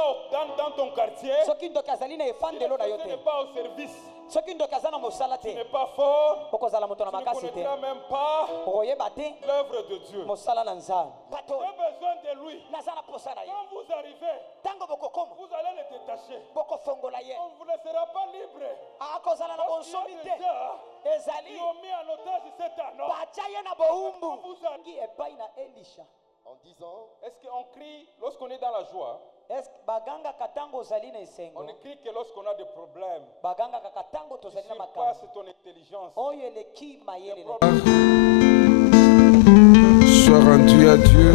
dans ton quartier, soki ndoki azali na efandelo na yo tu te n'es pas au service, soki ndoki aza na mosala tu te n'es pas fort, okozala moto na tu ne makasi te connaîtras même pas okoyeba te l'œuvre de Dieu. mosala na nzambe bato J'ai besoin de lui. naza na posa na ye Quand vous arrivez, ntango bokokoma vous allez le détacher. bokofongola ye On ne vous laissera pas libre. akozala na Parce qu'il y a bonsomi te déjà, ezali ils ont mis en otage cet anneau. batia ye na bowumbu Vous a- ngi epai na elisha En disant, Est-ce qu'on crie lorsqu'on est dans la joie? eske bagangaka ntango ozali na On esengo ne crie que lorsqu'on a des problèmes. bagangaka ntango Tu tozali na surpasses makambo ton intelligence. oyo eleki mayele na Sois rendu à Dieu,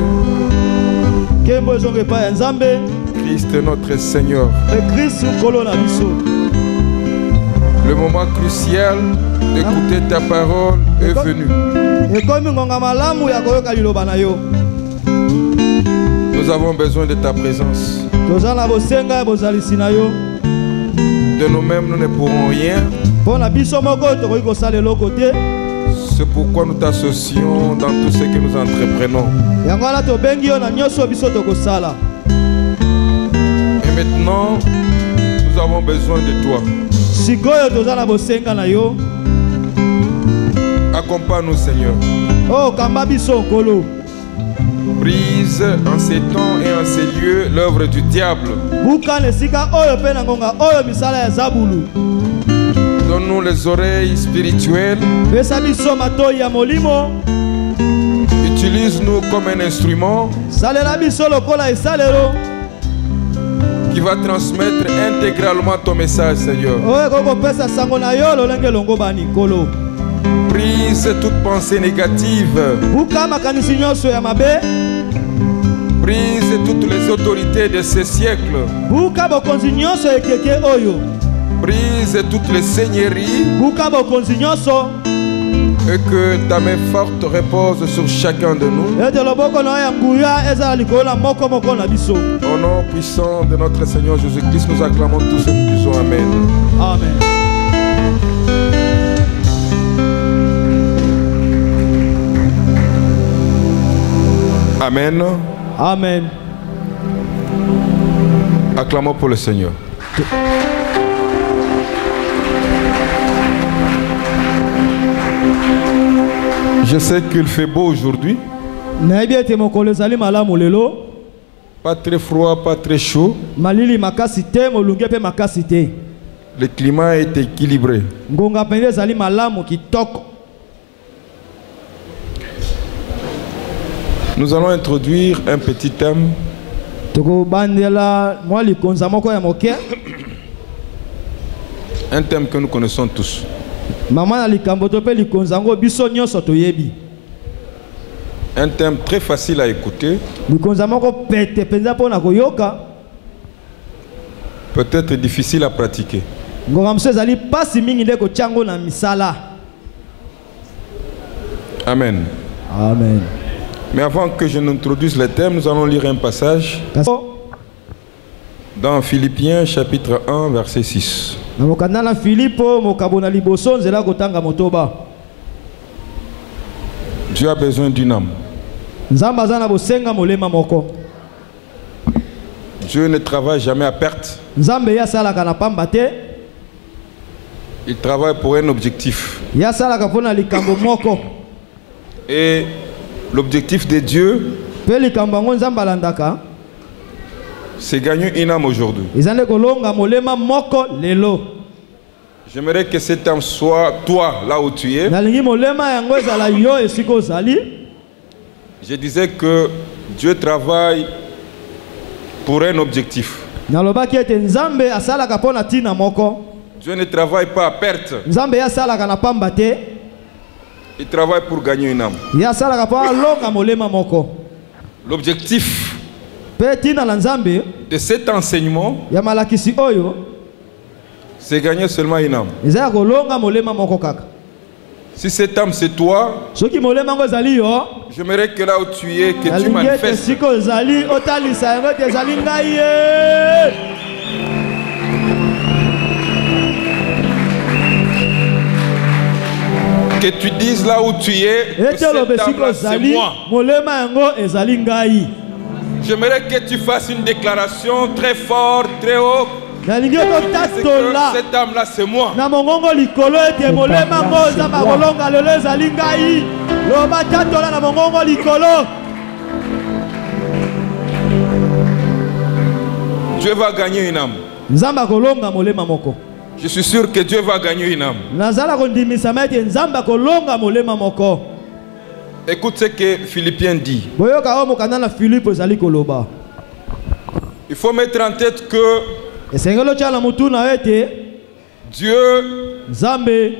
Kembo ezonge pa ya Nzambe, Christ notre Seigneur. Christ nkolo na biso. Le moment crucial d'écouter ta parole est venu. Ekomi ngonga malamu ya koyoka liloba na yo. Nous avons besoin de ta présence. Toza na bosenga ya bozalisi na yo. De nous-mêmes, nous ne pourrons rien. Mpo na biso moko tokoki kosala eloko te. C'est pourquoi nous t'associons dans tout ce que nous entreprenons. Yango wana tobengi yo na nyonso biso tokosala. Et maintenant, nous avons besoin de toi. Sikoyo toza na bosenga na yo. Accompagne-nous, Seigneur. Oh kamba biso nkolo. Brise en ces temps et en ces lieux l'œuvre du diable. Buka nesika oyo pe na ngonga oyo misala ya zabulu. Donne-nous les oreilles spirituelles. Pesa biso matoi ya molimo. Utilise-nous comme un instrument Salela biso lokola esalelo. qui va transmettre intégralement ton message, Seigneur. Oyo kokopesa sango na yo lolenge longo bani nkolo. Brise toute pensée négative. Buka makanisi nyonso ya mabe. Brise toutes les autorités de ce siècle. Buka bokonzi nyonso ekeke oyo. Brise toutes les seigneuries. Buka bokonzi nyonso. Et que ta main forte repose sur chacun de nous. Ete loboko na ya nguya ezala likolo na moko moko na biso. Au nom puissant de notre Seigneur Jésus-Christ, nous acclamons tous et nous disons Amen. Amen. Amen. Amen. Acclamons pour le Seigneur. Je sais qu'il fait beau aujourd'hui. Nayebi ete mokolo ezali malamu lelo. Pas très froid, pas très chaud. Malili makasi te, molunge pe makasi te. Le climat est équilibré. Ngonga pende ezali malamu kitoko. Nous allons introduire un petit thème Toko bandela mwa likonza moko ya moke. un thème que nous connaissons tous. Mama na likambo to pe likonza ngo biso nyonso toyebi. Un thème très facile à écouter, Likonza moko pete penza pona koyoka. peut-être difficile à pratiquer. Ngonga mso ezali pasi mingi nde kotyango na misala. Amen. Amen. Mais avant que je n'introduise le thème, nous allons lire un passage dans Philippiens chapitre 1 verset 6. Na mokanda na Filipo mokabona liboso nzela kotanga motoba. Dieu a besoin d'une âme. Nzamba za na bosenga molema moko. Dieu ne travaille jamais à perte. Nzambe ya salaka na pamba te. Il travaille pour un objectif. Ya salaka pona likambo moko. Et l'objectif de Dieu, Pe likambo ngo nzamba landaka. c'est gagner une âme aujourd'hui. Izande kolonga molema moko lelo. J'aimerais que cette âme soit toi, là où tu es. Nalingi molema yango ezala yo esiko zali. Je disais que Dieu travaille pour un objectif. Nalobaki ete nzambe asalaka pona tina moko. Dieu ne travaille pas à perte. Nzambe ya salaka na pamba te. Il travaille pour gagner une âme. Ya salaka pona longa molema moko. L'objectif Pe tina na nzambe de cet enseignement, ya malakisi oyo c'est gagner seulement une âme. ezala kolonga molema moko kaka. Si cette âme c'est toi, Soki molema ngo ezali yo, j'aimerais que là où tu es, que tu nalingi ete manifestes. siko ezali otalisa yango ete ezali ngai ye. Que tu dises là où tu es, que Ete cette lobe siko âme-là c'est ezali moi. molema yango ezali ngai. J'aimerais que tu fasses une déclaration très forte, très haute. nalingi Que otatola cette âme-là, c'est moi. na mongongo likolo ete molema ngo nzambe akolonga lelo ezali ngai loba tatola na mongongo likolo. Dieu va gagner une âme. Nzambe akolonga molema moko. Je suis sûr que Dieu va gagner une âme. Nazala kondimisama ete nzambe akolonga molema moko. Écoute ce que Philippiens dit. Boyoka o mokanda na Philippe ezali koloba. Il faut mettre en tête que Esengelo tya na mutu na ete Dieu, nzambe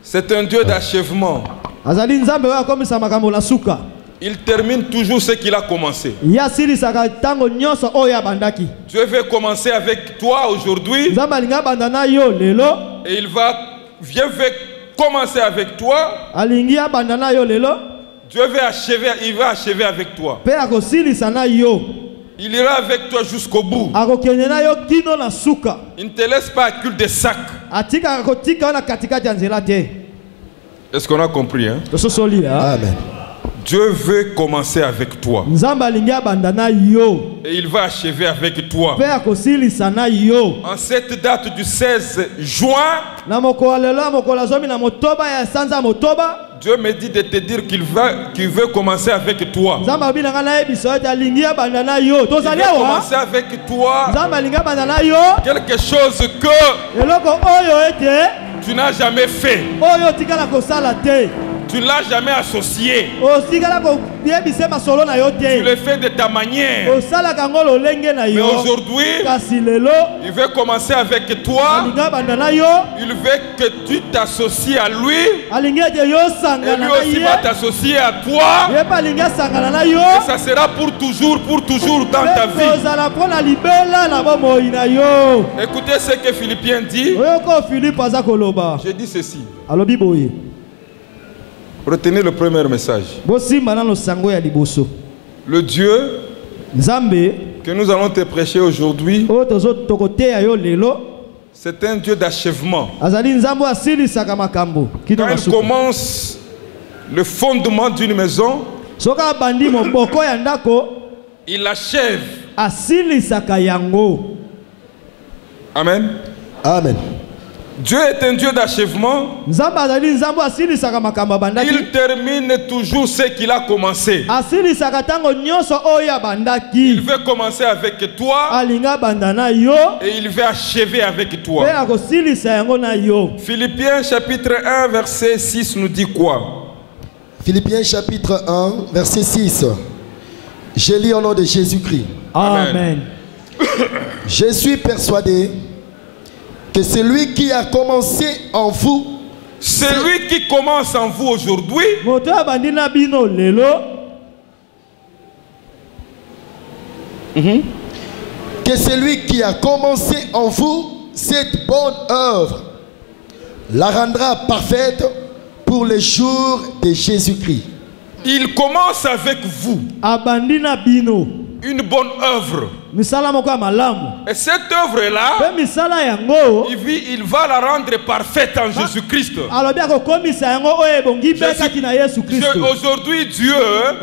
c'est un Dieu d'achèvement. azali nzambe oyo akomisa makambo na suka. Il termine toujours ce qu'il a commencé. Ye asilisaka ntango nyonso oyo abandaki. Dieu veut commencer avec toi aujourd'hui Nzambe alingi abanda na yo lelo. et Dieu veut commencer avec toi. Alingi abanda na yo lelo. Dieu veut achever, il va achever avec toi. Pe akosilisa na yo. Il ira avec toi jusqu'au bout. Akokende na yo kino na suka. Il ne te laisse pas à cul de sac. Atika kotika na katikati ya nzela te. Est-ce qu'on a compris, hein? Tososoli ha. Amen. Dieu veut commencer avec toi. Nzambe alingi abanda na yo. Et il va achever avec toi. Pe akosilisa na yo. En cette date du 16 juin, Na mokolo lelo mokolo zomi na motoba ya sanza motoba. Dieu me dit de te dire qu'il veut commencer avec toi. Nzambe abinanga na yebiso ete alingi abanda na yo. Il Tozali veut awa. commencer avec toi Nzambe alingi abanda na yo. quelque chose que Eloko oyo ete tu n'as jamais fait. oyo tikala kosala te. Tu ne l'as jamais associé. Osikala koyebisa masolo na yo Tu te. le fais de ta manière. Osalaka ngo lolenge na Mais yo. aujourd'hui, Kasi lelo il veut commencer avec toi. alingi abanda na yo. Il veut que tu t'associes à lui. Alingi ete yo Et sangana lui na aussi va ye. t'associer à toi. Ye pa alingi asangana na yo. Et ça sera pour toujours dans ta Pe vie. kozala mpona libela na bomoi na yo. Écoutez ce que Philippiens dit. Oyo ko Philippe aza koloba. Je dis ceci. Alobi boye. Retenez le premier message. Bosimba na losango ya liboso. Le Dieu Nzambe que nous allons te prêcher aujourd'hui, oyo tozotokoteya yo lelo. c'est un Dieu d'achèvement. Azali nzambe asilisaka makambo. Kino Quand il masuka. commence le fondement d'une maison, Soka abandi moboko ya ndako il achève. asilisaka yango. Amen. Amen. Dieu est un Dieu d'achèvement. Nzambe azali nzambe asilisaka makambo abandaki. Il termine toujours ce qu'il a commencé. Asilisaka tango nyonso oyo Il abandaki. veut commencer avec toi Alinga banda na yo. et il veut achever avec Pe toi. akosilisa yango na yo. Philippiens chapitre 1 verset 6 nous dit quoi? Philippiens chapitre 1, verset 6. Je lis au nom de Jésus-Christ. Amen. Je suis persuadé que celui qui a commencé en vous, Celui qui commence en vous aujourd'hui, Moto abandi na bino lelo. que celui qui a commencé en vous cette bonne œuvre la rendra parfaite pour le jour de Jésus-Christ. il commence avec vous Abandi na bino. une bonne œuvre. Misala moko ya malamu. Et cette œuvre-là, Pe misala yango. il va la rendre parfaite en Jésus-Christ. Alobi akokomisa yango oyo ebongi be kati na Yesu Kristo. Aujourd'hui, Dieu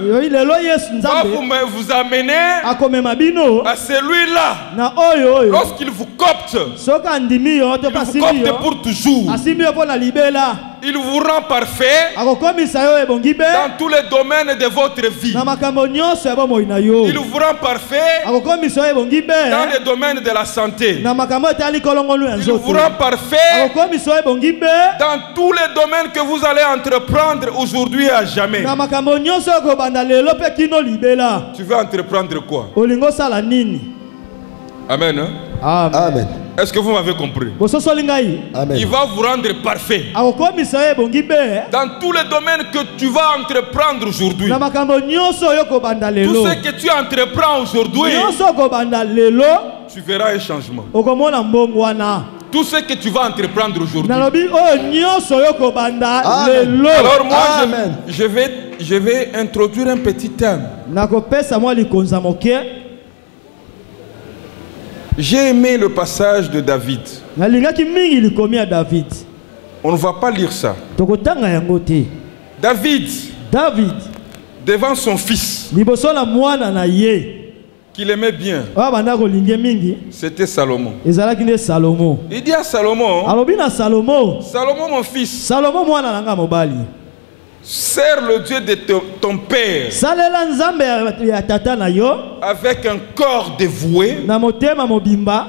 Yoyi lelo Yesu va nzambe vous amener akomema bino à celui-là. na oyo. Lorsqu'il vous copte, Soka andimi yo to il vous pasimbi copte yo. pour toujours. Asimbi yo mpo na libela. Il vous rend parfait Akokomisa yo ebongi be dans tous les domaines de votre vie. na makambo nyonso ya bomoi na yo. Il vous rend parfait Akokomisa yo ebongi be dans les domaines de la santé. na makambo etali kolongolo ya Il vous nzoto. rend parfait Akokomisa yo ebongi be dans tous les domaines que vous allez entreprendre aujourd'hui et à jamais. na makambo nyonso okobanda lelo mpe kino libela. Tu veux entreprendre quoi? Olingo sala nini? Amen. Hein? Amen. Amen. Est-ce que vous m'avez compris? Bososoli ngai. Amen. Il va vous rendre parfait Akokomisa yo ebongi be dans tous les domaines que tu vas entreprendre aujourd'hui. na makambo nyonso oyo okobanda Tout lelo. ce que tu entreprends aujourd'hui, Nyonso okobanda lelo tu verras un changement. okomona mbongo wana. Tout ce que tu vas entreprendre aujourd'hui. Nalobi oyo nyonso oyo okobanda Amen. lelo. Alors moi, Amen. je vais introduire un petit thème. Nakopesa mwa likonza moke. J'ai aimé le passage de David. Nalingaki mingi likomi ya David. On ne va pas lire ça. Tokotanga yango te. David, David devant son fils, liboso na mwana na ye. qu'il aimait bien, oyo banda kolinge mingi c'était Salomon. ezalaki nde Salomo. Il dit à Salomon, alobi na Salomo, Salomon mon fils, Salomo mwana na nga mobali, sers le Dieu de ton père salela nzambe ya tata na yo avec un corps dévoué na motema mobimba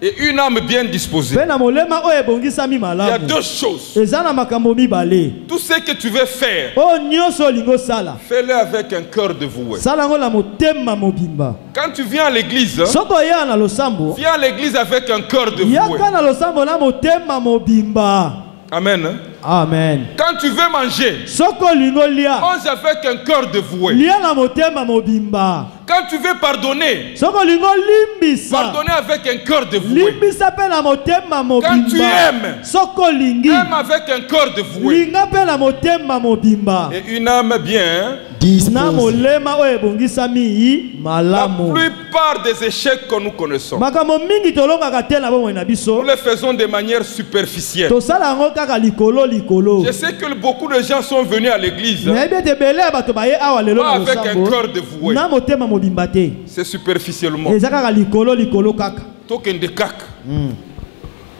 et une âme bien disposée. mpe na molema oyo ebongisami Il y a malamu. deux choses. Eza na makambo mibale. Tout ce que tu veux faire, Oyo nyonso olingi osala, fais-le avec un cœur dévoué. sala yango na motema mobimba. Quand tu viens à l'église, Soko oya na losambo, viens à l'église avec un cœur dévoué. yaka na losambo na motema mobimba. Amen. Amen. Quand tu veux manger, Soko olingi olia, mange avec un cœur dévoué. lia na motema mobimba. Quand tu veux pardonner, Soko olingi olimbisa, pardonner avec un cœur dévoué. limbisa mpe na motema mobimba. Quand tu aimes, Soko olingi, aime avec un cœur dévoué. linga mpe na motema mobimba. Et une âme bien. Na Dispose. molema oyo ebongisami La malamu. plupart des échecs que nous connaissons, Makambo mingi tolongaka te na bomoi na nous biso, les faisons de manière superficielle. tosala yango kaka likolo likolo. Je sais que beaucoup de gens sont venus à l'église nayebi ete ebele ya bato baye awa lelo pas na avec un losambo cœur dévoué. na motema mobimba te, C'est superficiellement. eza kaka likolo likolo kaka. Token de cac.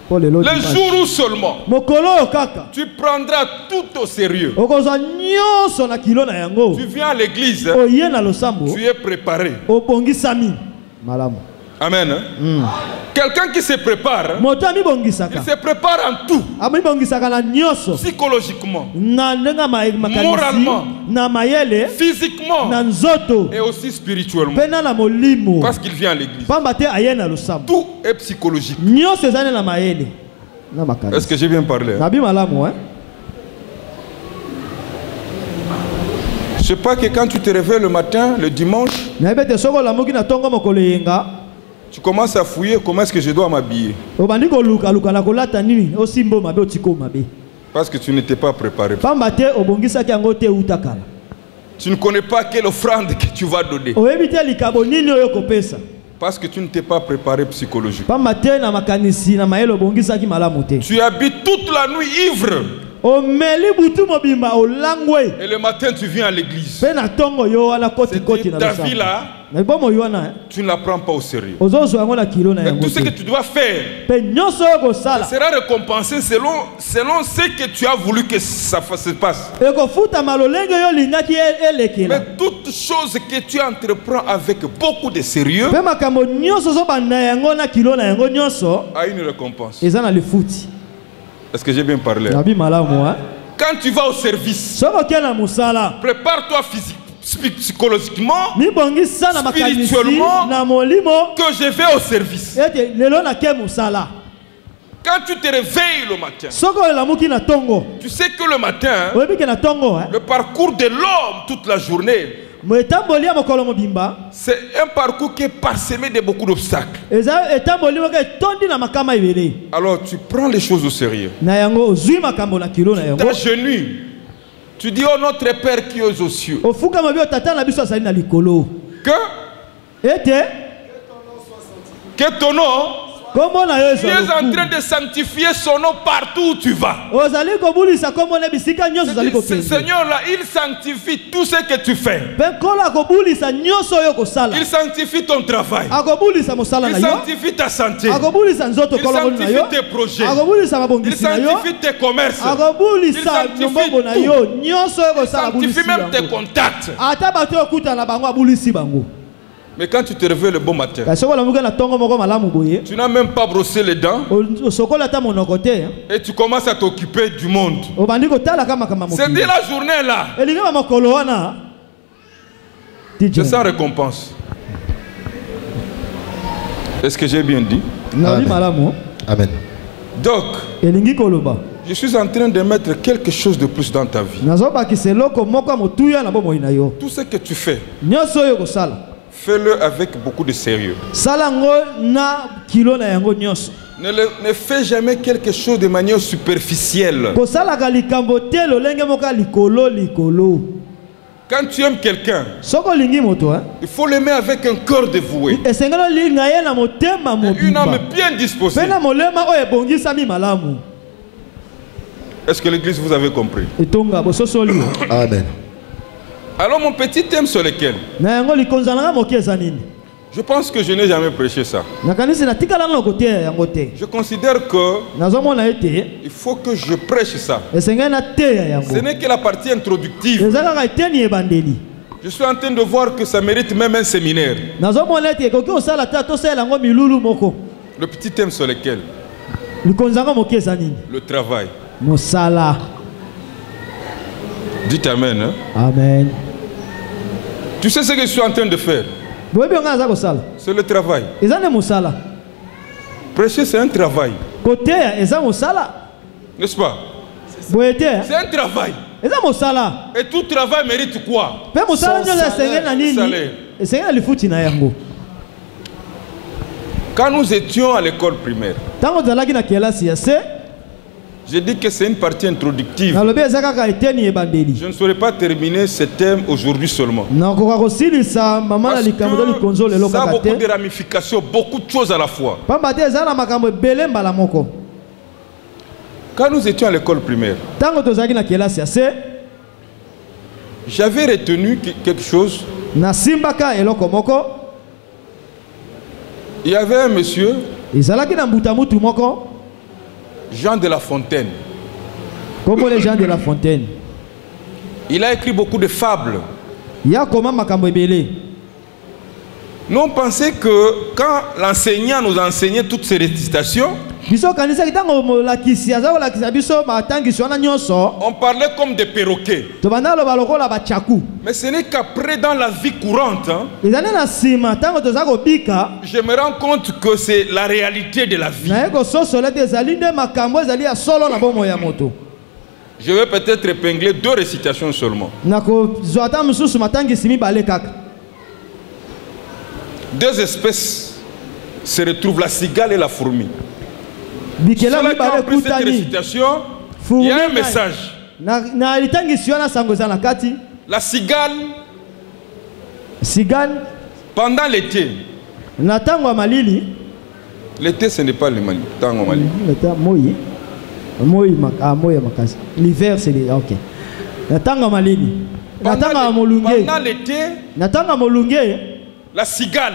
Po lelo Le dimanche. jour où seulement mokolo oyo kaka tu prendras tout au sérieux, okozwa nyonso na kilo na yango, tu viens à l'église, oye na losambo tu es préparé. obongisami malamu. Amen. Quelqu'un qui se prépare, moto il amibongisaka, se prépare en tout, amibongisaka na nyonso, psychologiquement, na ndenge ya makanisi, Moralement. na mayele, physiquement na nzoto, et aussi spirituellement. mpe na molimo, Parce qu'il vient à l'église. pamba te aye na losambo. Tout est psychologique. Nyonso ezali na mayele na makanisi. Est-ce que j'ai bien parlé? Nabi malamu, hein? Je sais pas que quand tu te réveilles le matin, le dimanche, nayebi ete soko olamuki na ntongo mokolo eyenga, tu commences à fouiller comment est-ce que je dois m'habiller. obandi kolukaluka na kolata nini osimbo mabe otiko mabe, Parce que tu n'étais pas préparé. pamba te obongisaki yango te euta kala. Tu ne connais pas quelle offrande que tu vas donner. Oyebi te likabo nini oyo kopesa, Parce que tu ne t'es pas préparé psychologiquement. pamba te na makanisi na mayele obongisaki malamu te. Tu habites toute la nuit ivre. Omeli butu mobimba olangwe, Et le matin, tu viens à l'église. mpe na ntongo yo wana koti koti na Ta vie losambo. là, Na bomo yo wana, tu ne la prends pas au sérieux. ozozwa yango na kilo na Mais yango tout ce que te. tu dois faire Mpe nyonso oyo kosala sera récompensé selon ce que tu as voulu que ça se passe. ekofutama lolenge oyo olingaki elekela. Mais toute chose que tu entreprends avec beaucoup de sérieux Mpe makambo nyonso ozobanda yango na kilo na yango nyonso a une récompense. eza na lifuti. Est-ce que j'ai bien parlé? Nabi malamu, hein? Quand tu vas au service, Soko oke na mosala, prépare-toi psychologiquement mibongisa na makanisi Spirituellement, na molimo que je vais au service. ete lelo nake mosala. Quand tu te réveilles le matin, Soko olamuki na ntongo, tu sais que le matin, oyebi ke na ntongo, hein? le parcours de l'homme toute la journée, Etamboli ya mokolo mobimba c'est un parcours qui est parsemé de beaucoup d'obstacles. eza etamboli moko etondi na makama ebele. Alors tu prends les choses au sérieux. Na yango ozwi makambo na kilo na yango, T'agenouilles. Tu dis, oh notre Père qui es aux cieux, ofukama bi otata na biso azali na likolo, ete que ton nom, kombo na yo tu es en ezwa train de sanctifier son nom partout où tu vas. ozali kobulisa kombo na bisika nyonso ozali Ce kokende. Seigneur-là, il sanctifie tout ce que tu fais. Mpe nkolo akobulisa nyonso oyo kosala, Il sanctifie ton travail. akobulisa mosala Il na yo, sanctifie ta santé. akobulisa nzoto Il kolongoli na yo, sanctifie tes projets. akobulisa Il mabongisi na yo, sanctifie tes commerces. Il akobulisa sanctifie mombongo na tout. yo nyonso oyo Il kosala sanctifie abulisi même tes yango. contacts. Ata bato oyo okuta na bango abulisi bango. Mais quand tu te réveilles le bon matin, Kasi soki olamuki na ntongo moko malamu boye, tu n'as même pas brossé les dents osokola ata monoko te, et tu commences à t'occuper du monde. obandi kotalaka makambo ya C'est mokili. dit la journée là, Elingi ba mokolo wana c'est sans récompense. Est-ce que j'ai bien dit? nabi Amen. malamu. Amen. Donc, Elingi koloba je suis en train de mettre quelque chose de plus dans ta vie. nazobakisa eloko moko ya motuya na bomoi na yo. Tout ce que tu fais, Nyonso oyo kosala fais-le avec beaucoup de sérieux. sala yango na kilo na yango nyonso. Ne fais jamais quelque chose de manière superficielle. Kosalaka likambo te lolenge moko ya likolo likolo. Quand tu aimes quelqu'un, Soko olingi moto, hein? il faut l'aimer avec un cœur dévoué. Esengeli olinga ye na motema Une âme mobimba. bien disposée. Mpe na molema oyo ebongisami malamu. Est-ce que l'église vous avez compris? Etonga bososoli. Amen. Alors mon petit thème sur lequel Na yango likonza nanga moki eza nini? Je pense que je n'ai jamais prêché ça. nakanisi natikala na kote yango te. Je considère que Nazomona ete il faut que je prêche ça. esengeli na teya yango. Ce n'est que la partie introductive. Eza kaka eteni ebandeli. Je suis en train de voir que ça mérite même un séminaire. Nazomona ete ekoki osala te tosalela yango milulu moko. Le petit thème sur lequel? Likonzi yango moke eza nini? Le travail. Mosala. Dites amen. Hein? Amen. Tu sais ce que je suis en train de faire? Boyebi yango aza kosala. C'est le travail. Eza ne mosala. Prêcher, c'est un travail. Koteya eza mosala. N'est-ce pas? Boye te. C'est un travail. Eza mosala. Et tout travail mérite quoi? Pe mosala nyo esengeli na nini? Salaire. Esengeli na lifuti na yango. Quand nous étions à l'école primaire, Tango tozalaki na kelasi ya se, j'ai dit que c'est une partie introductive. nalobi eza kaka eteni ebandeli. Je ne saurais pas terminer ce thème aujourd'hui seulement. Nakoka kosilisa mama na Parce likambo to likonzo lelo que ça a kaka beaucoup de te. ramifications, beaucoup de choses à la fois. Pamba te eza na makambo ebele mbala moko. Quand nous étions à l'école primaire, Tango tozalaki na kelasi ya se, j'avais retenu quelque chose. nasimbaka eloko moko. Il y avait un monsieur, Ezalaki na mbuta mutu moko. Jean de La Fontaine. Comme les gens de La Fontaine. Il a écrit beaucoup de fables. Ya koma makambo ebele. Nous on pensait que quand l'enseignant nous enseignait toutes ces récitations, Biso kanisa kitango molakisi aza kolakisa biso matangiso wana nyonso. on parlait comme des perroquets. Tobanda loba lokola bachaku. Mais ce n'est qu'après, dans la vie courante, hein, Ezane na sima tango toza kobika. je me rends compte que c'est la réalité de la vie. Na yeko sosola te ezali nde makambo ezali ya solo na bomo ya moto. Je vais peut-être épingler 2 récitations seulement. Nako zwata mususu matangisi mibale kaka. 2 espèces se retrouvent, la cigale et la fourmi. Bikela Ceux-là qui ont mibale pris cette kutani. récitation, il y a un message. Na litangisi wana sango za na kati. La cigale, Sigane pendant l'été, na tango ya malili. l'été ce n'est pas le Mali, tango Mali. Leta moyi. Moyi makasi. L'hiver c'est les OK. Na tango ya malili. Na tango ya molunge. Pendant l'été, Na tango ya molunge. la cigale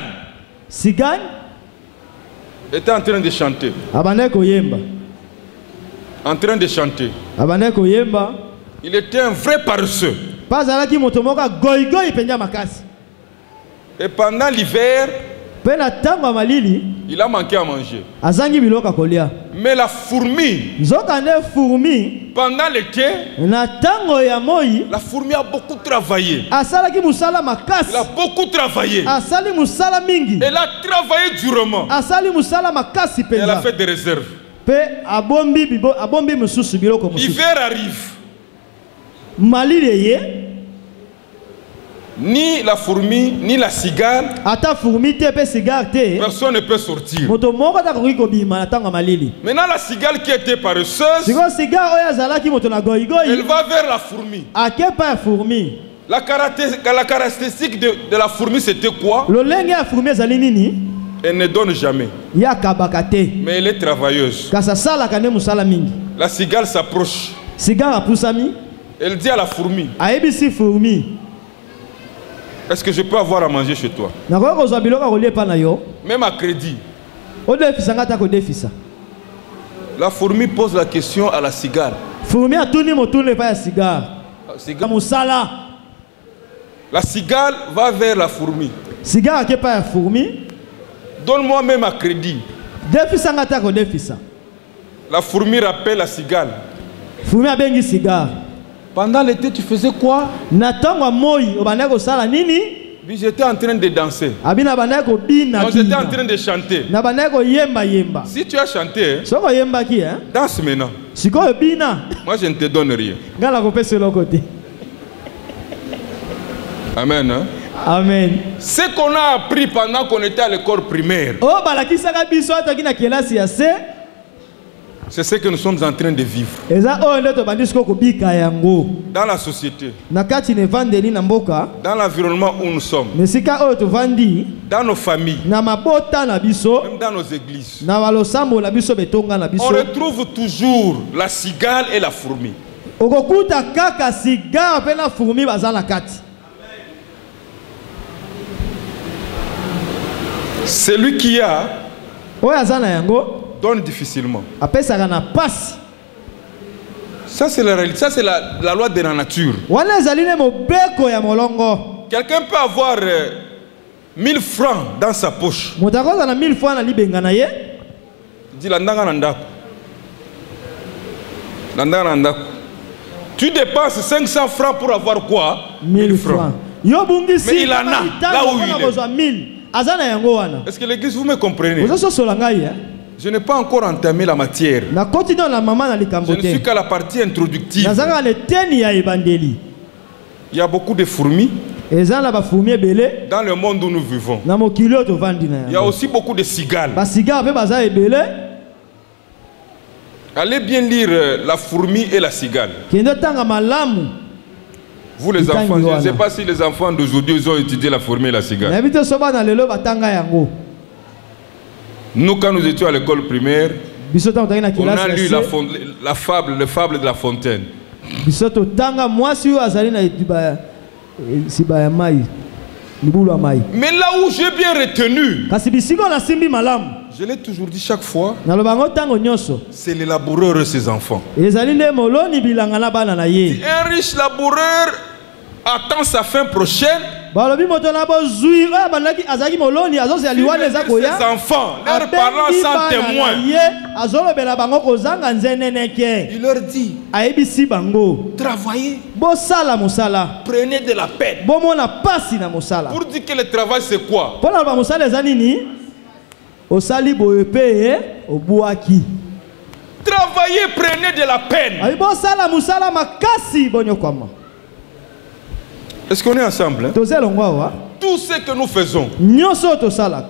Sigane était en train de chanter. abandai koyemba. En train de chanter. Abandai koyemba. Il était un vrai paresseux. Pazalaki moto moko goigoi penja makasi. Et pendant l'hiver, Pe na tango ya malili il a manqué à manger. azangi biloko kolia. Mais la fourmi, Nzoka nde fourmi pendant l'été, na tango ya moi la fourmi a beaucoup travaillé. asalaki musala makasi. Elle a beaucoup travaillé. Asali musala mingi. Elle a travaillé durement. Asali musala makasi Elle a penza. fait des réserves. Pe abombi mususu biloko mususu. L'hiver arrive. Malili ye Ni la fourmi, ni la cigale, ata fourmi te pe cigare te. personne ne peut sortir. Moto moko ta koki kobima na tango ya malili. Maintenant, la cigale qui était paresseuse, Siko cigare oyo azalaki moto na elle goigoi va vers la fourmi. ake pa ya fourmi. La caractéristique de la fourmi, c'était quoi? Lolenge ya fourmi ezali nini? Elle ne donne jamais. Ya akabaka te. Mais elle est travailleuse. Kasi asalaka nde mosala mingi. La cigale s'approche. Cigare apusami Elle dit à la fourmi, ayebisi fourmi. est-ce que je peux avoir à manger chez toi? Nakoki kozwa biloko kolia epai na yo. Même à crédit. Odefisa nga ata kodefisa. La fourmi pose la question à la cigale. Fourmi atuni motuni epai ya cigare. Cigale- Mosala. La cigale va vers la fourmi. Cigare ake epai ya fourmi. Donne-moi même à crédit. Defisa nga ata kodefisa. La fourmi rappelle la cigale. Fourmi abengi cigare. Pendant l'été, tu faisais quoi? Na ntango ya moi obandaki kosala nini? Puis j'étais en train de danser. Abi na bandaki kobina Non, j'étais en bina. train de chanter. Na bandaki koyemba yemba. Si tu as chanté, hein, Soko oyembaki danse maintenant. sikoyo bina. Moi, je ne te donne rien. Nga nakopesa eloko te. Amen. Hein? Amen. Ce qu'on a appris pendant qu'on était à l'école primaire, Oyo balakisaka biso atoki na kelasi ya se. c'est ce que nous sommes en train de vivre Eza oyo nde tobandi siko kobika yango. dans la société, Na kati na evandeli na mboka. dans l'environnement où nous sommes, Na esika oyo tovandi. dans nos familles, Na mabota na biso. même dans nos églises. Na balosambo na biso betonga na On biso. retrouve toujours la cigale et la fourmi. Okokuta kaka cigare pe na fourmi baza na kati. Celui qui a oyo aza na yango donne difficilement. apesaka na pasi. Ça c'est la réalité, ça c'est la loi de la nature. Wana ezali ne mobeko ya molongo. Quelqu'un peut avoir 1000 francs dans sa poche. Moto akoza na 1000 fois na libenga na ye. Dit landanga na ndako. Landanga na ndako. Tu dépenses 500 francs pour avoir quoi? 1000 francs. Yo bungisi. Mais il en a là où il est. 1000. Azana yango wana. Est-ce que l'église, vous me comprenez? Vous êtes sur l'angaï, hein? Je n'ai pas encore entamé la matière. Na continue la maman na Je likambote. ne suis qu'à la partie introductive. Nazanga le teni ya ebandeli. Il y a beaucoup de fourmis Ezala ba fourmi belé. dans le monde où nous vivons. Na mokilo to vandi na. Il y a aussi beaucoup de cigales. Ba cigare pe baza ebele. Allez bien lire la fourmi et la cigale. Kendo tanga malamu. Vous les enfants, je ne sais pas si les enfants d'aujourd'hui ils ont étudié la fourmi et la cigale. Na bito soba na lelo batanga yango. Nous, quand nous étions à l'école primaire, Biso tanga na on classe. a lu la fable de la fontaine. Biso to tanga mwasi yo azali na etiba siba ya mai. Libulu ya mai. Mais là où j'ai bien retenu, Kasi bisiko na simbi malamu. je l'ai toujours dit chaque fois, Na lobango tango nyonso. c'est les laboureurs et ses enfants. Ezali nde moloni bilanga na bana na ye. Un riche laboureur attend sa fin prochaine. Balobi moto na bozui oya bandaki azaki moloni azozela liwana eza koya. Ses enfants, leurs parents sans témoin. Ye azolobela bango kozanga nzeneneke. Il leur dit, Ayebisi bango. travaillez, Bosala mosala. prenez de la peine. Bomona pasi na mosala. Pour dire que le travail c'est quoi? Pona ba mosala eza nini? Osali boye pe obuaki. Travaillez, prenez de la peine. Ayi bosala mosala makasi bonyokwama. Est-ce qu'on est ensemble? Hein? Tozelongwa wa. Tout ce que nous faisons, Nyonso tosalaka.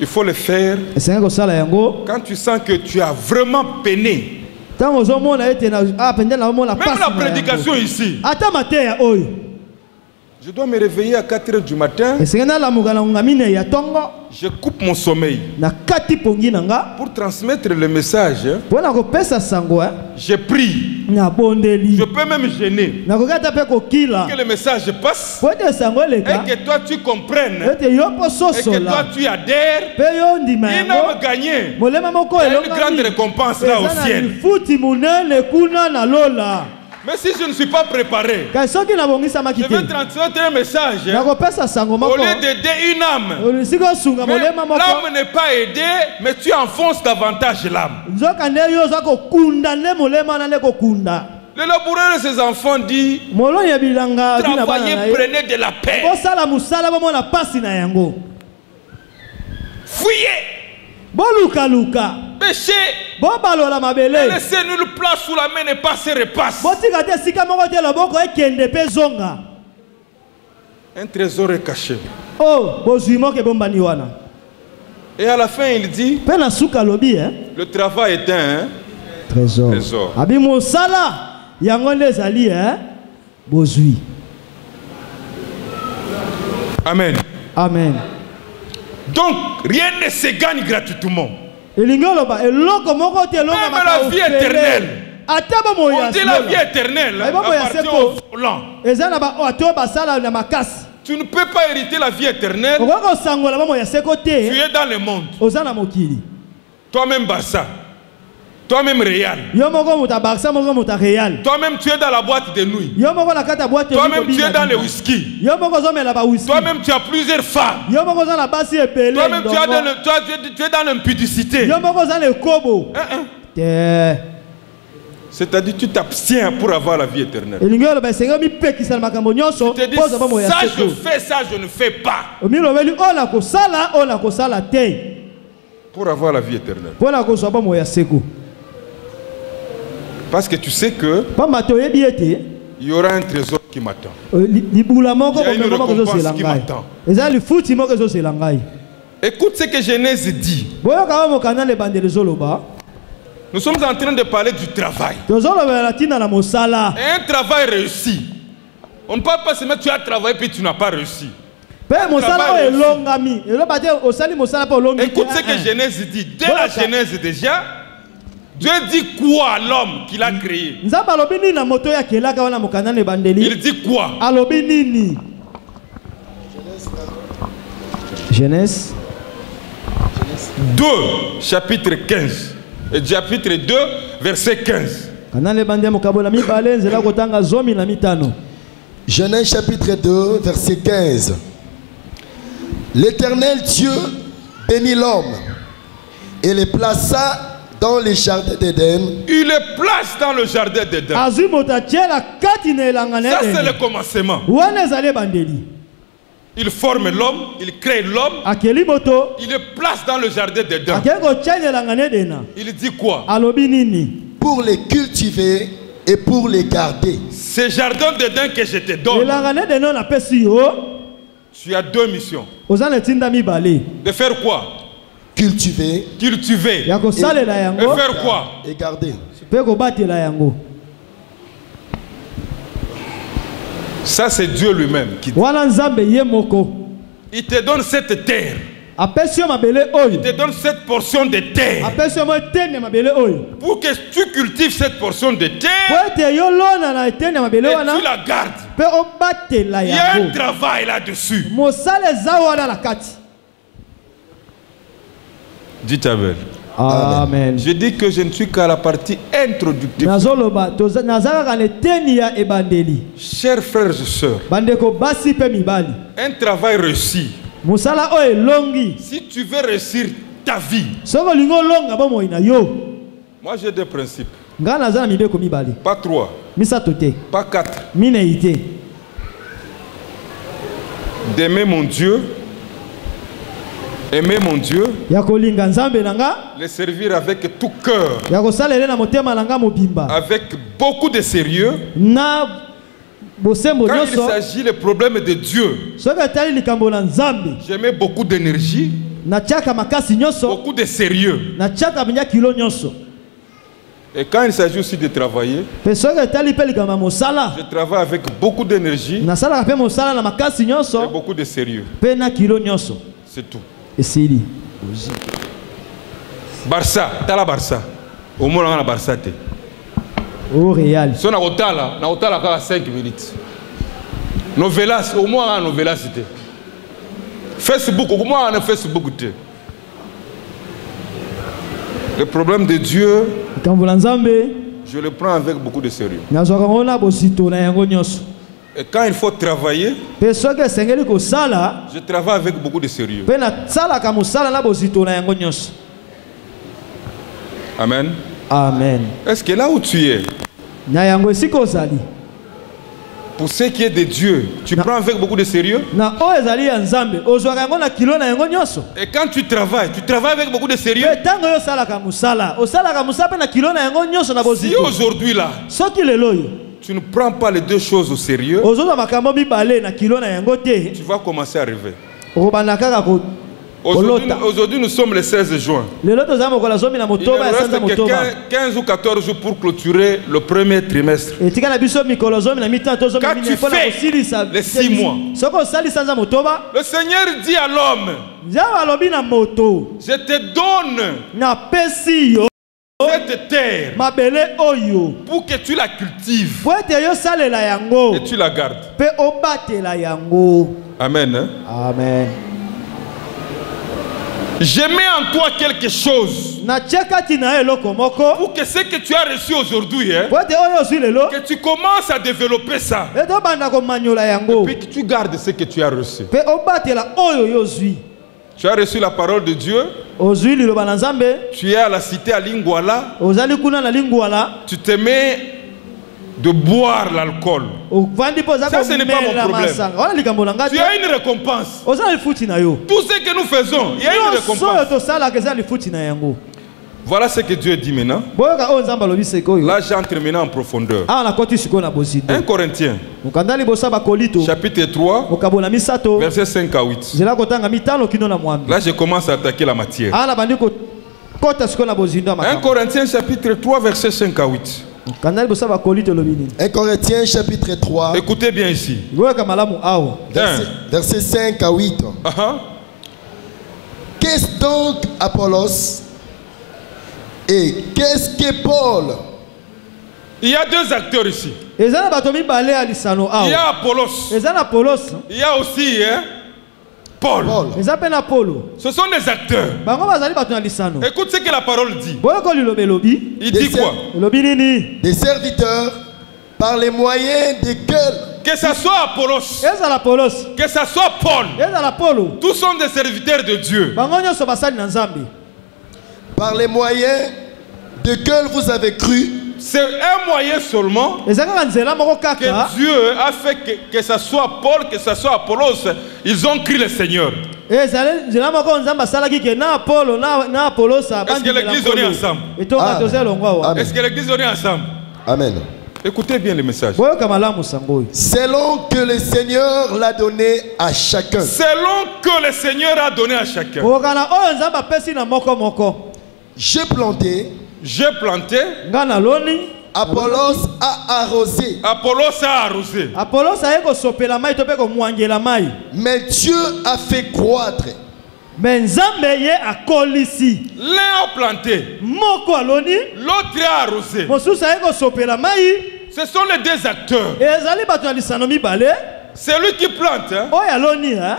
il faut le faire Esenga kosala yango. quand tu sens que tu as vraiment peiné. Tango ozomona ete na pende na omona pasi. Même la prédication ici. Ata mateya oyo. Je dois me réveiller à 4 h du matin. Esenga na lamuka na ngamine ya tongo. Je coupe mon sommeil Na kati pongi nanga. pour transmettre le message. Pona kopesa sango Je prie. na bondeli. Je peux même gêner Na kokata pe kokila. que le message passe Po ete sango et leka. que toi tu comprennes Ete yo po et que toi sosola. tu adhères. Pe yo ndima Il yango. a gagné. Molema moko Il y a une elonga. grande récompense là au ciel. Futi munene kuna na lola. Mais si je ne suis pas préparé, Kasi soki na bongisa je makite. vais transmettre un message. Na kopesa sango Au moko. lieu d'aider une âme, Olisiko sunga mais molema moko. l'âme n'est pas aidée, mais tu enfonces davantage l'âme. Nzoka nde yo za kokunda nde molema na nde kokunda. Le laboureur et ses enfants dit, Moloni ya bilanga bina bana travaillez, na ye. prenez de la paix. Bosala musala bomona pasi na yango. Fuyez, Boluka luka. péchez, Bobalola mabele. laissez nulle place où la main ne passe et repasse. Botika te sika moko te loboko ekende pe zonga. Un trésor est caché. Oh, bozwi moke bombani wana. Et à la fin, il dit, Pe na suka lobi le travail est un trésor. trésor. Abi mosala yango nde ezali bozwi. Amen. Amen. Donc, rien ne se gagne gratuitement. Elingi oloba eloko moko te elonga Même la vie éternelle. Ata ba moya. On dit la vie éternelle Aïe, bon, appartient c'est au quoi? volant. Eza na ba oto basala na makasi. Tu ne peux pas hériter la vie éternelle. Okoko sangola ba moya seko Tu te. es dans le monde. Oza na mokili. Toi-même Barça. Toi-même Real. Yo moko muta Barça moko muta Real. Toi-même tu es dans la boîte de nuit. Yo moko na kata boîte. Toi-même tu es dans le whisky. Yo moko zomela ba whisky. Toi-même tu as plusieurs femmes. Yo moko za na basi epele. Toi-même tu es dans l'impudicité. Yo moko za le kobo. Te. C'est-à-dire tu t'abstiens pour avoir la vie éternelle. Elingi oloba sengo mi pekisa makambo nyonso. Tu te dis Poza ba moya ça seko. je fais, ça je ne fais pas. Omi lobeli ola ko sala te. Pour avoir la vie éternelle. Pona ko so ba moya seko. Parce que tu sais que Pamba to yebi ete. il y aura un trésor qui m'attend. Libula moko Il y a une ko moko zo récompense qui selangai. m'attend. Eza li futi moko zo selangai. Écoute ce que Genèse dit. Boyo ka mo kana le bandele zoloba. Nous sommes en train de parler du travail. To zoloba la tina na mosala. Et un travail réussi. On ne parle pas seulement tu as travaillé puis tu n'as pas réussi. Pe mosala travail o elongami. Eloba te osali mosala pa olongi. Écoute ce que Genèse dit. Dès la Genèse déjà, Dieu dit quoi à l'homme qu'il a créé? Nzamba alobi nini na moto ya kelaka wana mokana le bandeli? Il dit quoi? Alobi nini? Genèse 2, chapitre 15. Et chapitre 2, verset 15. Genèse chapitre 2, verset 15. L'Éternel Dieu bénit l'homme et le plaça dans le jardin d'Éden. Il le place dans le jardin d'Éden. Ça, c'est le commencement. Il forme l'homme, il crée l'homme, il le place dans le jardin d'Éden. Il dit quoi? Pour les cultiver et pour les garder. Ce jardin d'Éden que je te donne, tu as deux missions. De faire quoi? Cultiver. Cultiver. Et faire quoi? Et garder. Ça, c'est Dieu lui-même qui dit. Il te donne cette terre. Il te donne cette portion de terre. Pour que tu cultives cette portion de terre et tu la gardes. Il y a un travail là-dessus. Dites Amen. Amen. Je dis que je ne suis qu'à la partie introductive. Chers frères et sœurs, un travail réussi. Si tu veux réussir ta vie, moi j'ai des principes. Pas 3, pas 4. D'aimer mon Dieu, aimer mon Dieu, le servir avec tout cœur, avec beaucoup de sérieux. Quand il s'agit des problèmes de Dieu, je mets beaucoup d'énergie, beaucoup de sérieux. Et quand il s'agit aussi de travailler, je travaille avec beaucoup d'énergie et beaucoup de sérieux. C'est tout. Barça, tala Barça. Au moins on a Barça. Au Real. Si on a Otala, on a 5 minutes. Novelas, au moins on a Novelas. Facebook, au moins on a Facebook. Le problème de Dieu, je le prends avec beaucoup de sérieux. Et quand il faut travailler, je travaille avec beaucoup de sérieux. Amen. Amen. Est-ce que là où tu es, pour ce qui est de Dieu, tu prends avec beaucoup de sérieux? Et quand tu travailles avec beaucoup de sérieux? Si aujourd'hui là, tu ne prends pas les deux choses au sérieux, tu vas commencer à rêver. Aujourd'hui, nous sommes le 16 juin. Il nous reste que 15 ou 14 jours pour clôturer le premier trimestre. Quand tu fais les 6 mois, le Seigneur dit à l'homme, je te donne cette terre pour que tu la cultives et tu la gardes. Amen. Hein? Amen. Je mets en toi quelque chose pour que ce que tu as reçu aujourd'hui, que tu commences à développer ça et puis que tu gardes ce que tu as reçu. Tu as reçu la parole de Dieu. Tu es à la cité à Lingwala. Tu te mets de boire l'alcool. Ça, ce n'est pas mon problème. Tu as une récompense. Tout ce que nous faisons, il y a une récompense. Voilà ce que Dieu dit maintenant. Là, j'entre maintenant en profondeur. 1 Corinthiens, chapitre 3, versets 5 à 8. Là, je commence à attaquer la matière. 1 Corinthiens, chapitre 3, versets 5 à 8. 1 Corinthiens chapitre 3. Écoutez bien ici. Verset 5 à 8. Qu'est-ce donc Apollos et qu'est-ce que Paul? Il y a deux acteurs ici. Il y a Apollos. Il y a aussi Paul. Ce sont des acteurs. Écoute ce que la parole dit. Il dit quoi? Des serviteurs par les moyens desquels, que ce soit Apollos, que ce soit Paul, tous sont des serviteurs de Dieu. Par les moyens desquels vous avez cru. C'est un moyen seulement que Dieu a fait que ce soit Paul, que ce soit Apollos, ils ont cru le Seigneur. Est-ce que l'église est ensemble? Est-ce que l'église est ensemble? Amen. Écoutez bien le message. Selon que le Seigneur l'a donné à chacun. Selon que le Seigneur a donné à chacun. J'ai planté. Apollos a arrosé. Mais Dieu a fait croître. L'un a planté, l'autre a arrosé. Ce sont les deux acteurs. C'est lui qui plante,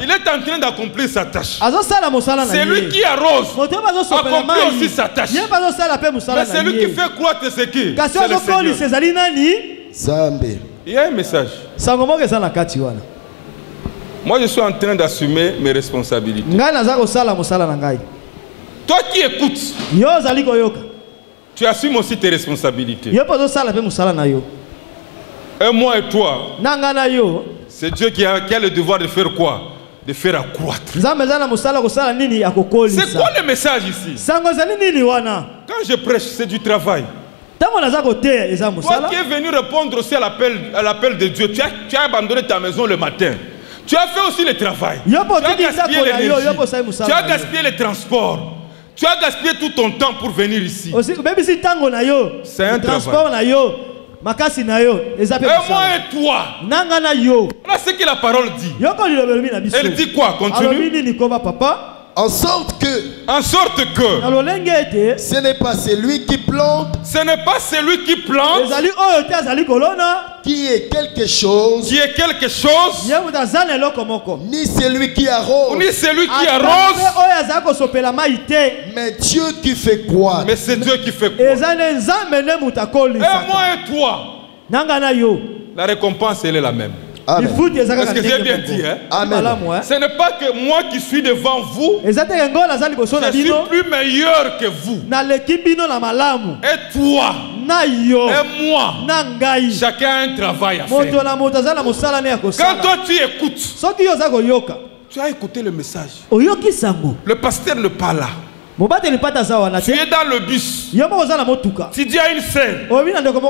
il est en train d'accomplir sa tâche. C'est lui qui arrose, accomplit aussi sa tâche. Mais c'est lui qui fait croître ce qui? C'est le Seigneur. Il y a un message. Moi je suis en train d'assumer mes responsabilités. Toi qui écoutes, tu assumes aussi tes responsabilités. Et moi et toi, c'est Dieu qui a le devoir de faire quoi? De faire accroître. C'est quoi le message ici? Quand je prêche, c'est du travail. Toi qui es venu répondre aussi à l'appel de Dieu, tu as abandonné ta maison le matin. Tu as fait aussi le travail. Tu as gaspillé l'énergie. Tu as gaspillé les transports. Tu as gaspillé tout ton temps pour venir ici. C'est un travail. Et moi et toi, voilà ce que la parole dit. Elle dit quoi? Continue. En sorte que ce n'est pas celui qui plante, qui est quelque chose, ni celui qui arrose, mais Dieu qui fait croître. Mais c'est Dieu qui fait croître. Et moi et toi, la récompense elle est la même. Amen. Est-ce que j'ai bien dit, hein? Amen. Ce n'est pas que moi qui suis devant vous, je suis plus meilleur que vous. Et toi, et moi, chacun a un travail à faire. Quand toi tu écoutes, tu as écouté le message. Le pasteur ne parle là. Tu es dans le bus. Tu dis à une sœur,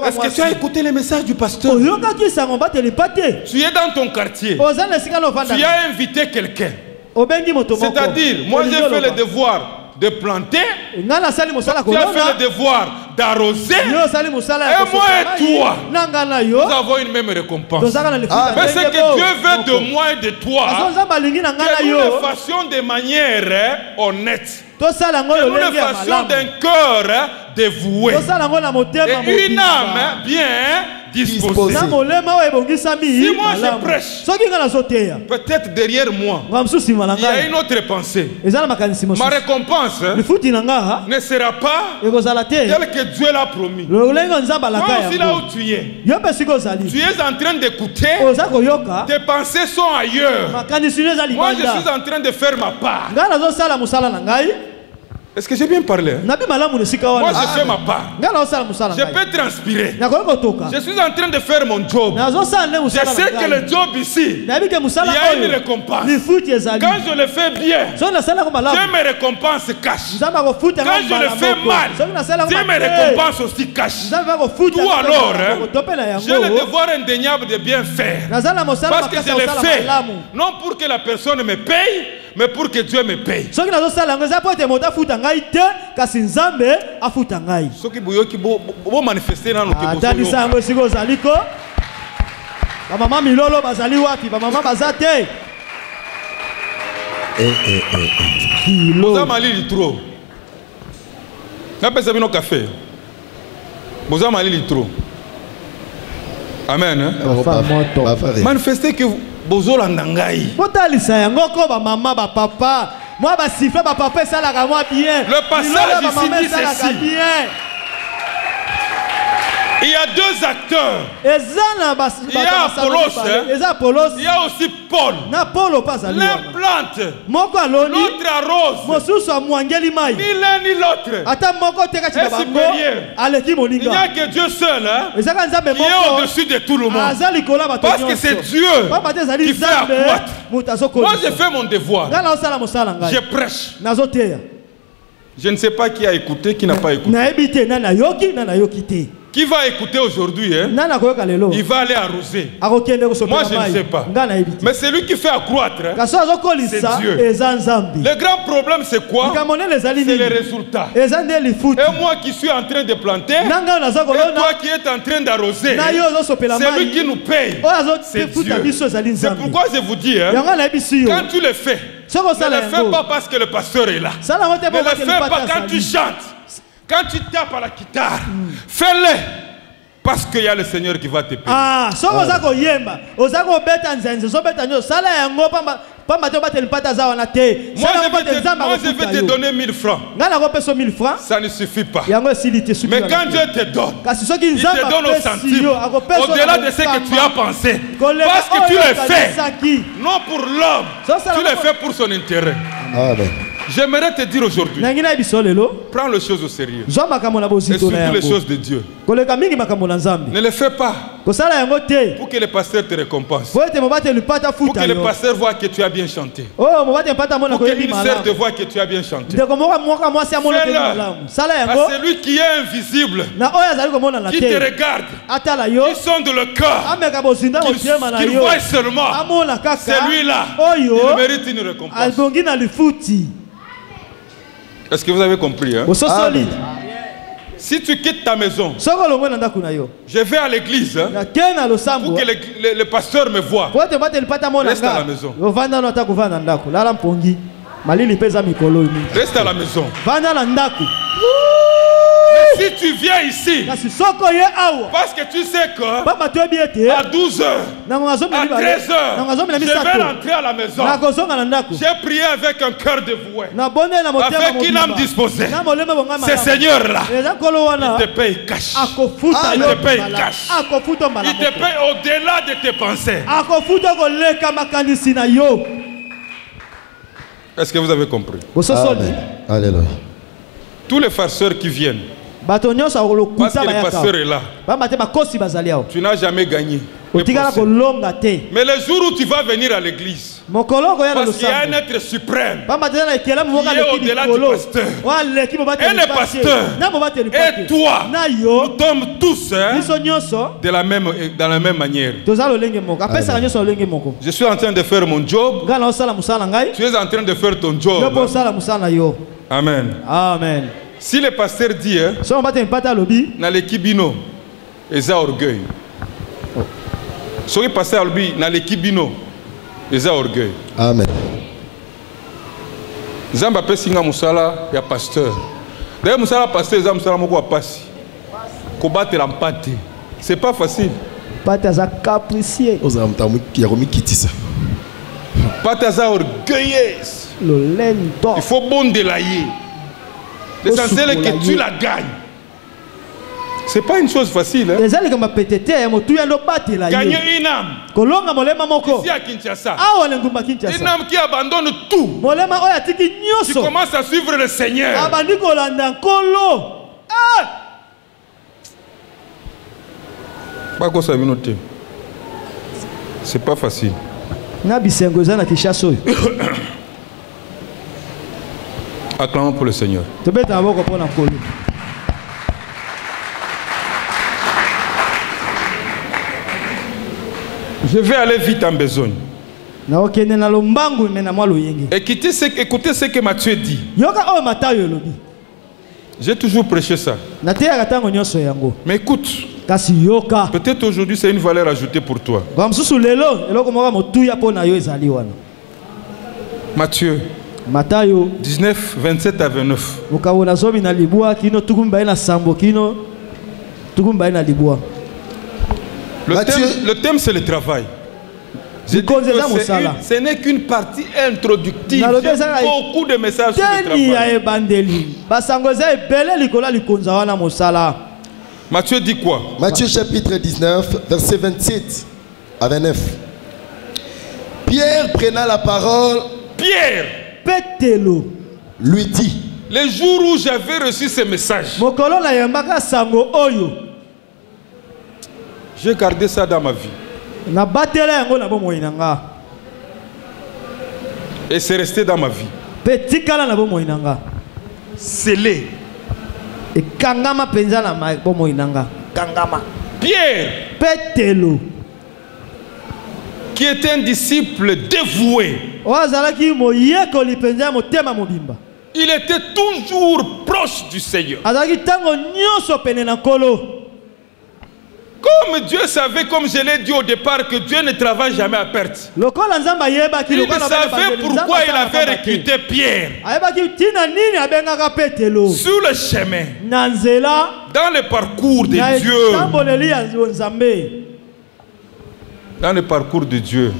est-ce que tu as écouté le message du pasteur? Tu es dans ton quartier. Tu as invité quelqu'un. C'est-à-dire, moi j'ai fait le devoir de planter. Tu as fait le devoir d'arroser. Et moi et toi, nous avons une même récompense. Mais ce que Dieu veut de moi et de toi, que nous le fassions de manière honnête. Que nous le fassions d'un cœur dévoué et une âme bien disposée. Si moi je prêche, peut-être derrière moi il y a une autre pensée. Ma récompense ne sera pas telle que Dieu l'a promis. Toi aussi là où tu es en train d'écouter, tes pensées sont ailleurs. Moi je suis en train de faire ma part. Est-ce que j'ai bien parlé? Moi je fais ma part. Je peux transpirer. Je suis en train de faire mon job. Je sais que le job ici, il y a une récompense. Quand je le fais bien, Dieu me récompense cash. Quand je le fais mal, Dieu me récompense aussi cash. Tout alors, j'ai le devoir indéniable de bien faire. Parce que je le fais, non pour que la personne me paye, mais pour que Dieu me paye. Ce qui vous manifester dans le Amen. Manifestez que bozola ndangai. Botalisa yango ko ba mama ba papa. Moi ba siffle ba papa ça la moi bien. Le passage ici dit ceci. Bien. Il y a deux acteurs. Il y a Apollos, il y a aussi Paul. L'un plante, l'autre arrose. Ni l'un ni l'autre est supérieur. Il n'y a que Dieu seul qui est au-dessus de tout le monde. Parce que c'est Dieu qui fait accroître. Moi j'ai fait mon devoir. Je prêche. Je ne sais pas qui a écouté, qui n'a pas écouté. Qui va écouter aujourd'hui, hein? Il va aller arroser. Moi, je ne sais pas. Mais c'est lui qui fait accroître. Hein? C'est Dieu. Le grand problème, c'est quoi? C'est les résultats. Et moi qui suis en train de planter, et toi qui es en train d'arroser, c'est lui qui nous paye. C'est Dieu. C'est pourquoi je vous dis, hein, quand tu le fais, ne le fais pas parce que le pasteur est là. Ne le fais pas quand tu chantes. Quand tu tapes à la guitare, fais-le parce qu'il y a le Seigneur qui va te payer. Moi je vais te donner 1000 francs. Ça ne suffit pas. Mais quand Dieu te donne, il te donne au centime, au-delà de ce que tu as pensé. Parce que tu le fais, non pour l'homme, tu le fais pour son intérêt. Amen. J'aimerais te dire aujourd'hui, prends les choses au sérieux. Et surtout les choses de Dieu. Ne le fais pas pour que le pasteur te récompense. Pour que le pasteur voit que tu as bien chanté. Pour que le ministère te voit que tu as bien chanté. Fais-le. C'est lui qui est invisible, qui te regarde, qui sonde le cœur, qui voit seulement. Celui-là, il mérite une récompense. Est-ce que vous avez compris, hein? Si tu quittes ta maison, je vais à l'église, hein, pour que le pasteur me voie. Reste à la maison. Reste à la maison. Mais si tu viens ici, parce que tu sais que à 12h, à 13h, je vais rentrer à la maison. J'ai prié avec un cœur dévoué, avec une âme disposée. Ce Seigneur-là, il te paye cash. Il te paye cash. Il te paye au-delà de tes pensées. Est-ce que vous avez compris? Amen. Alléluia. Tous les farceurs qui viennent, parce que le pasteur est là, tu n'as jamais gagné. Mais le jour où tu vas venir à l'église, parce qu'il y a un être suprême qui est au-delà du pasteur. Et le pasteur et toi, nous sommes tous dans la même manière. Je suis en train de faire mon job. Tu es en train de faire ton job. Amen. Amen. Si le pasteur dit, dans l'équipe bino, ils ont orgueil. Si le pasteur dit, dans l'équipe bino, ils ont orgueil. Amen. Zamba pesinga musala ya pasteur. D'ailleurs musala pasteur zamba musala moko apasi. Ko battre l'empate. C'est pas facile. Pataza capricieux. Ozamta ya komi kitisa. Pataza orgueilleuse. Il faut bon délayer. L'essentiel est que tu la gagnes. C'est pas une chose facile. Hein? Gagner une âme. Ici à Kinshasa. Une âme qui abandonne tout. Qui commence à suivre le Seigneur. C'est pas facile. Acclamons pour le Seigneur. Je vais aller vite en besogne. Écoutez ce que Matthieu dit. J'ai toujours prêché ça. Mais écoute, peut-être aujourd'hui c'est une valeur ajoutée pour toi. Matthieu 19, 27 à 29. Le thème c'est le travail. Ce n'est qu'une partie introductive. J'ai beaucoup de messages sur le travail. Matthieu dit quoi? Matthieu chapitre 19, verset 27 à 29. Pierre prenant la parole, Pierre lui dit, le jour où j'avais reçu ce message, j'ai gardé ça dans ma vie. Et c'est resté dans ma vie. Scellé. Pierre, qui était un disciple dévoué, il était toujours proche du Seigneur. Comme Dieu savait, comme je l'ai dit au départ, que Dieu ne travaille jamais à perte. Il savait pourquoi il avait recruté Pierre sur le chemin, dans le parcours de Dieu. Dans le parcours de Dieu,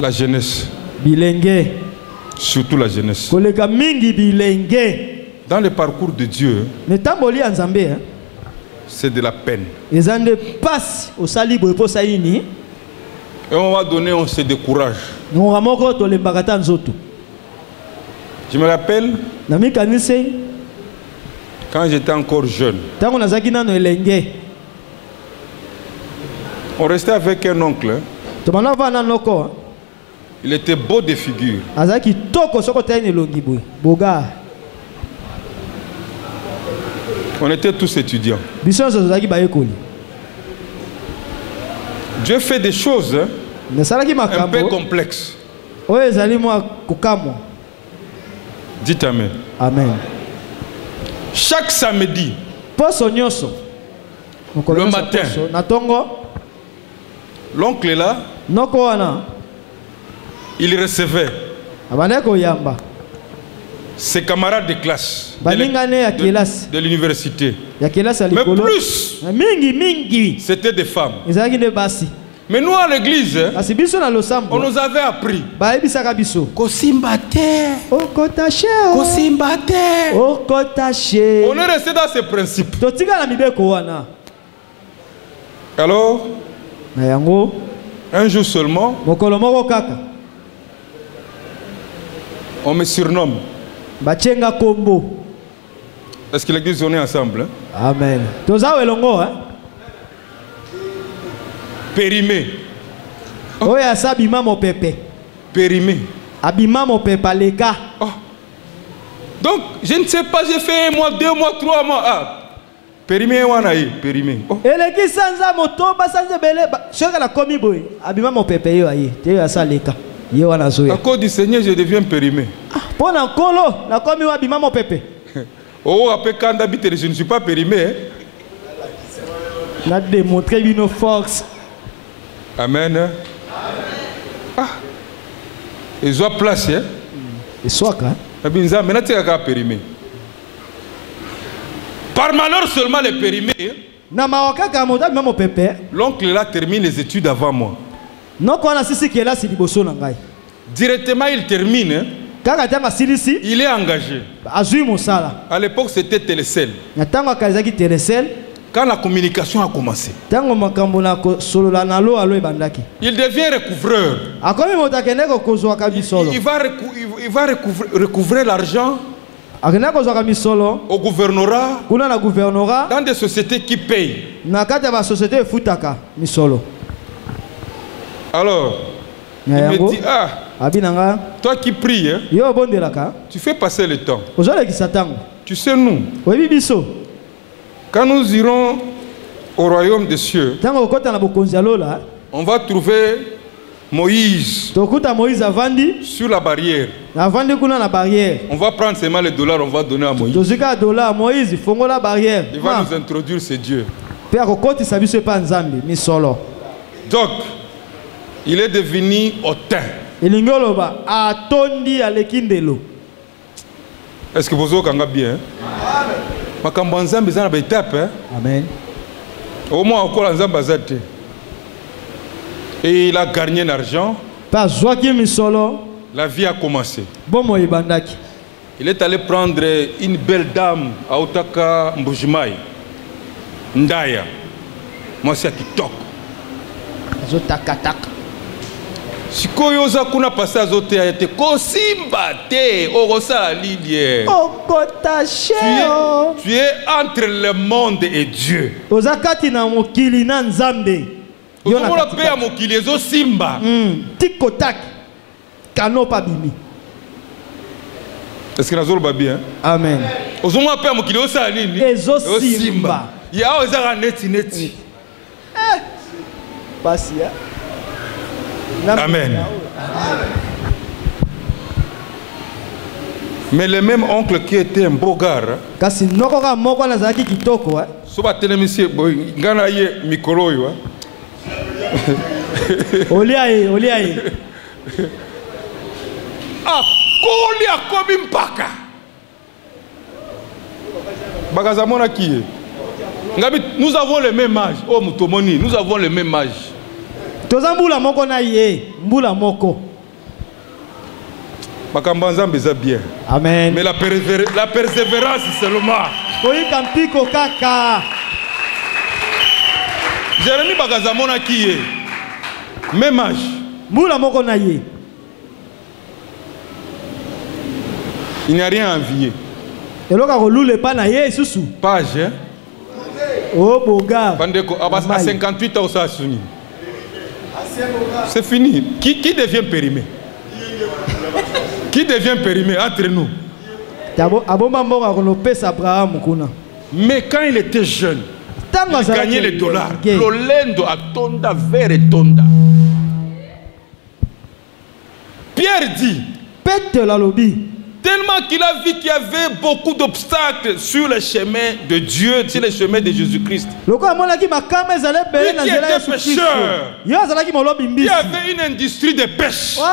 la jeunesse, surtout la jeunesse. Dans le parcours de Dieu, c'est de la peine. Et à un moment donné, on se décourage. Je me rappelle, quand j'étais encore jeune, on restait avec un oncle. Il était beau de figure. On était tous étudiants. Dieu fait des choses un peu complexes. Dites Amen. Amen. Chaque samedi, le matin, l'oncle est là. Il recevait ses camarades de classe de l'université. Mais plus, c'était des femmes. Mais nous à l'église, on nous avait appris on est resté dans ces principes. Alors, un jour seulement, on me surnomme. Est-ce que l'église on est ensemble? Amen. Périmé. Périmé. Oh. Donc, je ne sais pas, j'ai fait 1 mois, 2 mois, 3 mois. Ah. Périmé, périmé. Oh. À cause du Seigneur, je deviens périmé. Oh, après quand d'habiter, je ne suis pas périmé. On a démontré une force. Amen. Ah. Ils ont place, hein? Et soit quand? Maintenant, tu es périmé. Par malheur seulement les périmés. L'oncle là termine les études avant moi. Directement il termine. Il est engagé. À l'époque c'était Télécel. Quand la communication a commencé, il devient recouvreur. Il va recouvrer l'argent au gouvernorat, dans des sociétés qui payent. Alors, il me dit, ah, toi qui pries, hein, tu fais passer le temps. Tu sais, nous, quand nous irons au royaume des cieux, on va trouver Moïse sur la barrière. On va prendre seulement les dollars, on va donner à Moïse. Il va nous introduire ce Dieu. Donc, il est devenu hautain. Est-ce que vous avez bien? Amen. Au moins encore en Zambazate. Et il a gagné l'argent. La vie a commencé. Il est allé prendre une belle dame à Otaka Mbujimai. Ndaya. Moi c'est Kitoko. Sikoyo za kuna pasa zote ayete ko simba te orosala lilie. Tu es entre le monde et Dieu. Ozakati na mokili na nzambe. Ozomola pe ya mokili ezo simba. Tikotak. Kano pa bimi. Est-ce que nazolo babi hein? Amen. Ozomola pe ya mokili osala nini? Ezo simba. Ya ozaka neti. Pasia. Amen. Mais le même oncle qui était un beau gars, kasi nokoka moko na zaki kitoko soba telemisi boy ngana ye mikolo yo oliaye koli akobi mpaka bagazamona qui ngabi nous avons le même âge oh mutomoni nous avons le même âge. Tozambula moko na ye, mbula moko. Makambanzambe za bien. Amen. Mais la persévérance seulement. Oyi kampiko kaka. Jérémie Bagazamona qui est même âge. Mbula moko na ye. Il n'y a rien à envier. Eloka kolule pa na ye susu. Page hein. Oh boga. Bandeko à 58 ans ça suni. C'est fini. Qui devient périmé? Qui devient périmé entre nous? Mais quand il était jeune, il gagnait les dollars. Lolendo a tonda vers et tonda. Pierre dit, tellement qu'il a vu qu'il y avait beaucoup d'obstacles sur le chemin de Dieu, sur le chemin de Jésus-Christ. Lui qui était pêcheur, il avait une industrie de pêche. Il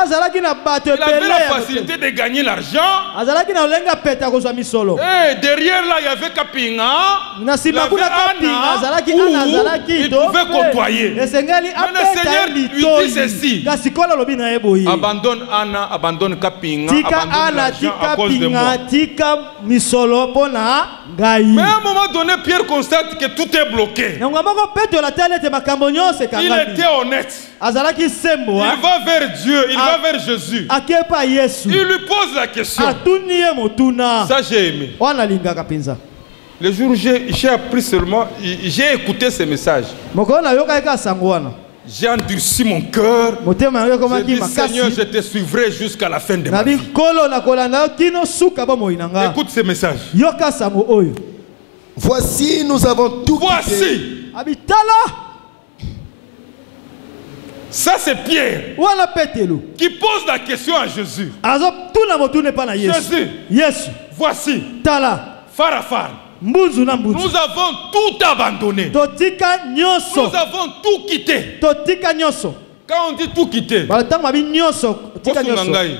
avait la facilité de gagner l'argent. Et derrière là, il y avait Kapinga. Il avait Anna, où il pouvait côtoyer. Mais le Seigneur lui dit ceci. Abandonne Anna, abandonne Kapinga, abandonne l'argent. À cause de moi. Mais à un moment donné, Pierre constate que tout est bloqué. Il était honnête. Il va vers Dieu, il va vers Jésus. Il lui pose la question. Ça, j'ai aimé. Le jour où j'ai appris seulement, j'ai écouté ce message. J'ai endurci mon cœur. J'ai dit, Seigneur, je te suivrai jusqu'à la fin de ma vie. Écoute ce message. Voici, nous avons tout quitté. Ça, c'est Pierre qui pose la question à Jésus. Jésus, voici, Farafar. Nous avons tout abandonné. Nous avons tout quitté. Quand on dit tout quitter,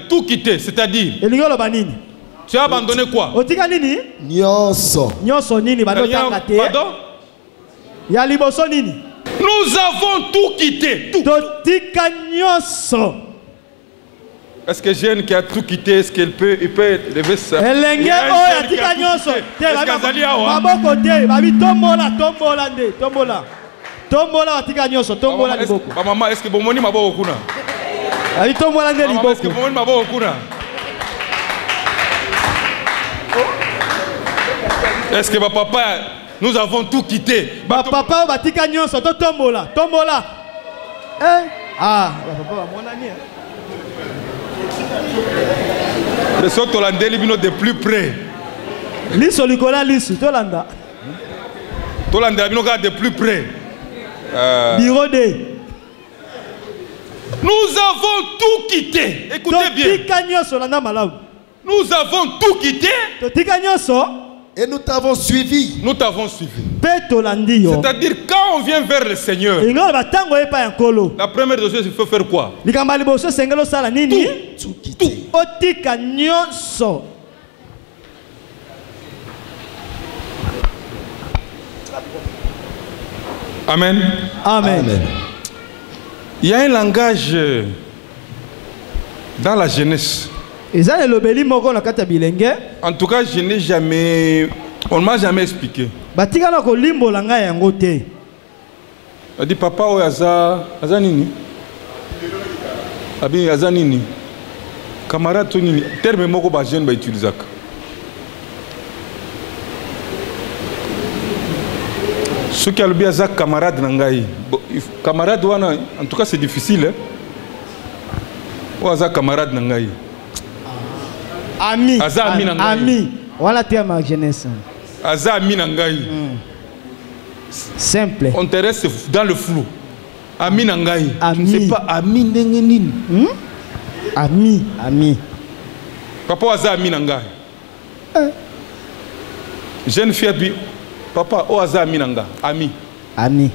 tout quitter, c'est-à-dire, tu as abandonné quoi? Pardon? Nous avons tout quitté. Tout. Est-ce que Jeanne qui a tout quitté, est-ce qu'elle peut lever ça? Maman, est-ce que Bomoni m'a beaucoup kuna? Est-ce que Bomoni m'a beaucoup kuna? Est-ce que papa, nous avons tout quitté? Papa, batika nyonso, tombola. Ah, papa, mon ami. Le sort hollandais de plus près. Liso likola liso tolanda. Tolanda de plus près. Bureau D. Nous avons tout quitté. Écoutez bien. Nous avons tout quitté. Et nous t'avons suivi. Nous t'avons suivi. C'est-à-dire quand on vient vers le Seigneur, la première chose, il faut faire quoi? Tout quitter. Amen. Amen. Il y a un langage dans la jeunesse. En tout cas, je n'ai jamais... On ne m'a jamais expliqué. On dit, papa, oh, aza nini? Abi, aza nini? Camarade, to nini? Terme moko ba jeune ba utilisaka. Ce qui a le bien, c'est camarade nangai. Camarade, en tout cas, c'est difficile. Hein? Ou aza camarade nangai. Ami. Aza ami nangai. Ami. Voilà terme ma jeunesse. Aza ami nangai. Simple. On te reste dans le flou. Ami nangai. Ami. Tu ne sais pas ami nengenin. Ami. Ami. Papa aza ami nangai. Jeune fille dit. Papa, oh aza ami nanga, ami. Ami.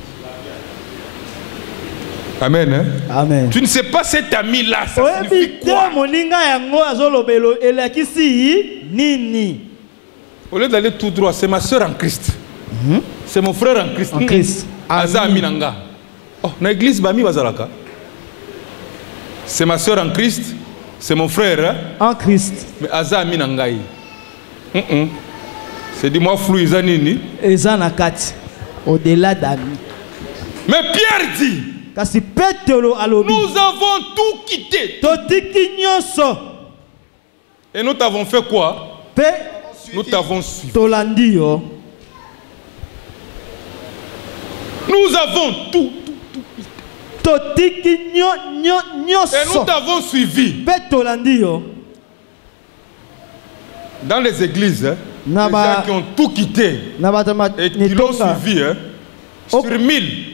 Amen. Hein? Amen. Tu ne sais pas cet ami-là, ça signifie quoi? Au lieu d'aller tout droit, c'est ma soeur en Christ. C'est mon frère en Christ. En Christ. Aza ami nanga. Oh, na église bami bazalaka. C'est ma soeur en Christ, c'est mon frère. Hein? En Christ. Mais aza ami nangai. C'est dis-moi flou, ils ont nini. Au-delà d'amis. Mais Pierre dit, nous avons tout quitté. Et nous t'avons fait quoi? Nous t'avons suivi. Nous avons tout. Et nous t'avons suivi. Dans les églises, hein, les gens qui ont tout quitté et qui l'ont suivi, hein, sur 1000.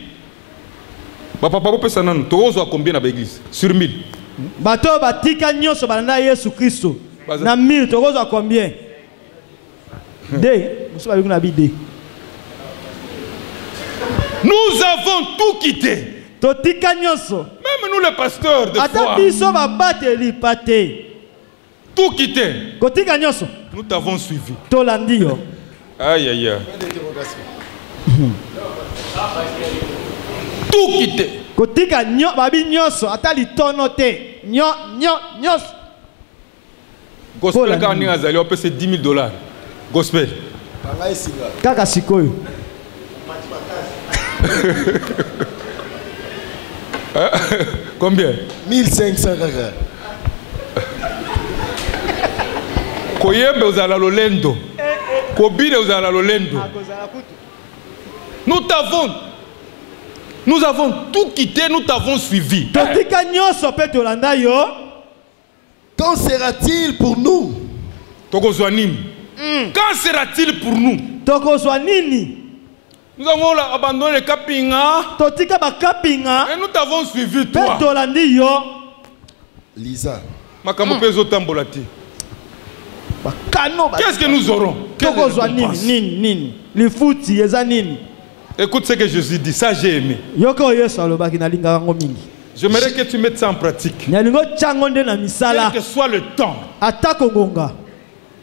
Papa peut s'en tu oses combien dans l'église? Sur 1000. Bato batika nyonso balanda Yesu Kristo. Na 1000 tu oses combien? Nous avons tout quitté. Totika nyonso. Même nous les pasteurs de foi. Ata biso ba bateli pate. Tout quitté. Kotika nyonso. Nous t'avons suivi. Tolandi yo. Aïe aïe aïe. Tout quitté. Kotika nyo babi nyonso ata litono te. Nyos. Gospel quand on azali on peut c'est $10,000. Gospel. Kaka sikoyo. Combien? 1500 kaka. Koyembe uzala lolendo. Kobine uzala lolendo. Nous avons tout quitté, nous t'avons suivi. Quand sera-t-il pour nous? Quand sera-t-il pour nous? Nous avons abandonné le Kapinga. Et nous t'avons suivi toi. Lisa. Qu'est-ce que nous aurons? Écoute ce que Jésus dit, ça j'ai aimé. J'aimerais que tu mettes ça en pratique. Quel que soit le temps,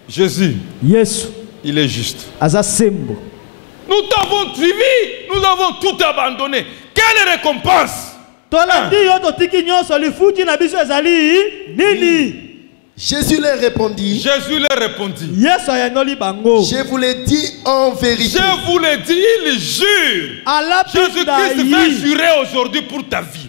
Jésus, il est juste. Nous t'avons suivi, nous avons tout abandonné. Quelle récompense? Jésus leur répondit. Je vous l'ai dit en vérité. Je vous l'ai dit, il jure. Jésus-Christ va jurer aujourd'hui pour ta vie.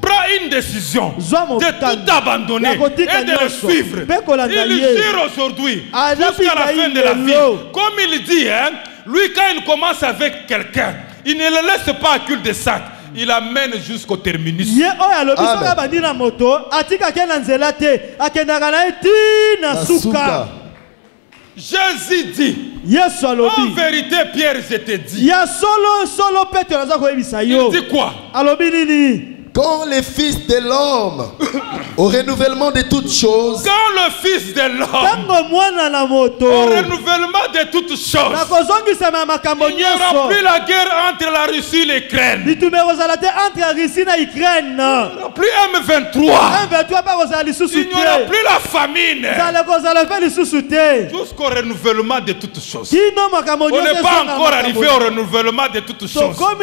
Prends une décision de tout abandonner et de le suivre. Il jure aujourd'hui jusqu'à la fin de la vie. Comme il dit, hein, lui quand il commence avec quelqu'un, il ne le laisse pas à cul-de-sac. Il amène jusqu'au terminus. Jésus dit, en vérité, Pierre, je te dis. Il dit quoi? Quand le Fils de l'homme, au renouvellement de toutes choses, quand le Fils de l'homme, au renouvellement de toutes choses, il n'y aura plus la guerre entre la Russie et l'Ukraine. Il n'y aura plus M23. Il n'y aura plus la famine. Jusqu'au renouvellement de toutes choses. On n'est pas encore arrivé au renouvellement de toutes choses. Quand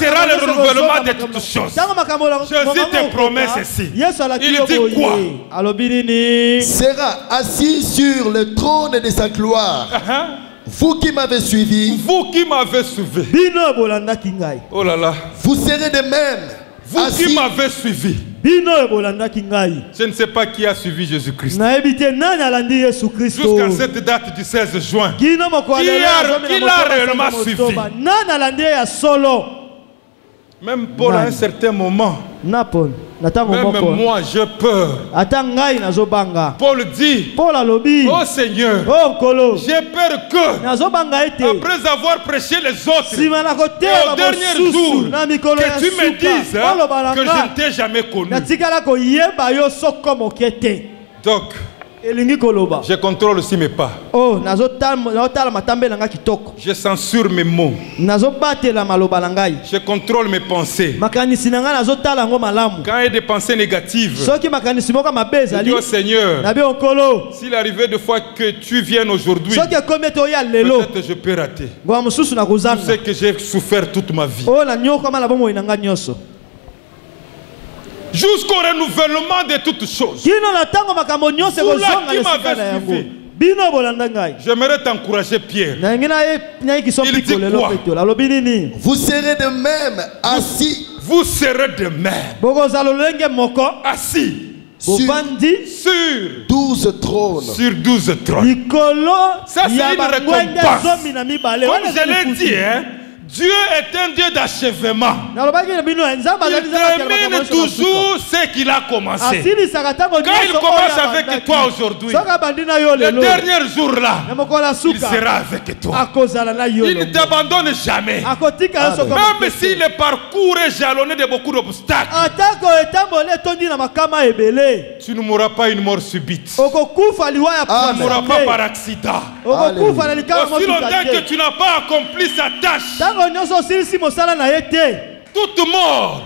sera le renouvellement de toutes choses? Jésus te promet ceci. Il dit quoi? Sera assis sur le trône de sa gloire. Vous qui m'avez suivi. Vous qui m'avez suivi. Oh là là. Vous serez de même. Vous assis. qui m'avez suivi. Je ne sais pas qui a suivi Jésus-Christ. Jusqu'à cette date du 16 juin. Qui l'a réellement suivi? Même Paul à un certain moment. Même moi j'ai peur. Paul dit, oh Seigneur, j'ai peur que après avoir prêché les autres et au dernier jour que tu me dises que je ne t'ai jamais connu. Donc je contrôle aussi mes pas. Je censure mes mots. Je contrôle mes pensées. Quand il y a des pensées négatives, je dis au Seigneur, s'il arrivait de fois que tu viennes aujourd'hui, peut-être je peux rater. Tout ce que j'ai souffert toute ma vie. Jusqu'au renouvellement de toutes choses. Vous là qui m'avez suivi, j'aimerais t'encourager, Pierre. Il dit quoi? Vous serez de même assis. Vous serez de même assis sur 12 trônes. Sur 12 trônes. Ça, c'est une récompense. Comme je l'ai dit, hein, Dieu est un Dieu d'achèvement. Il termine toujours ce qu'il a commencé. Quand il commence avec toi aujourd'hui, le dernier jour là, il sera avec toi. Il ne t'abandonne jamais. Même si le parcours est jalonné de beaucoup d'obstacles, tu ne mourras pas une mort subite. Tu ne mourras pas par accident. Aussi longtemps que tu n'as pas accompli sa tâche, toute mort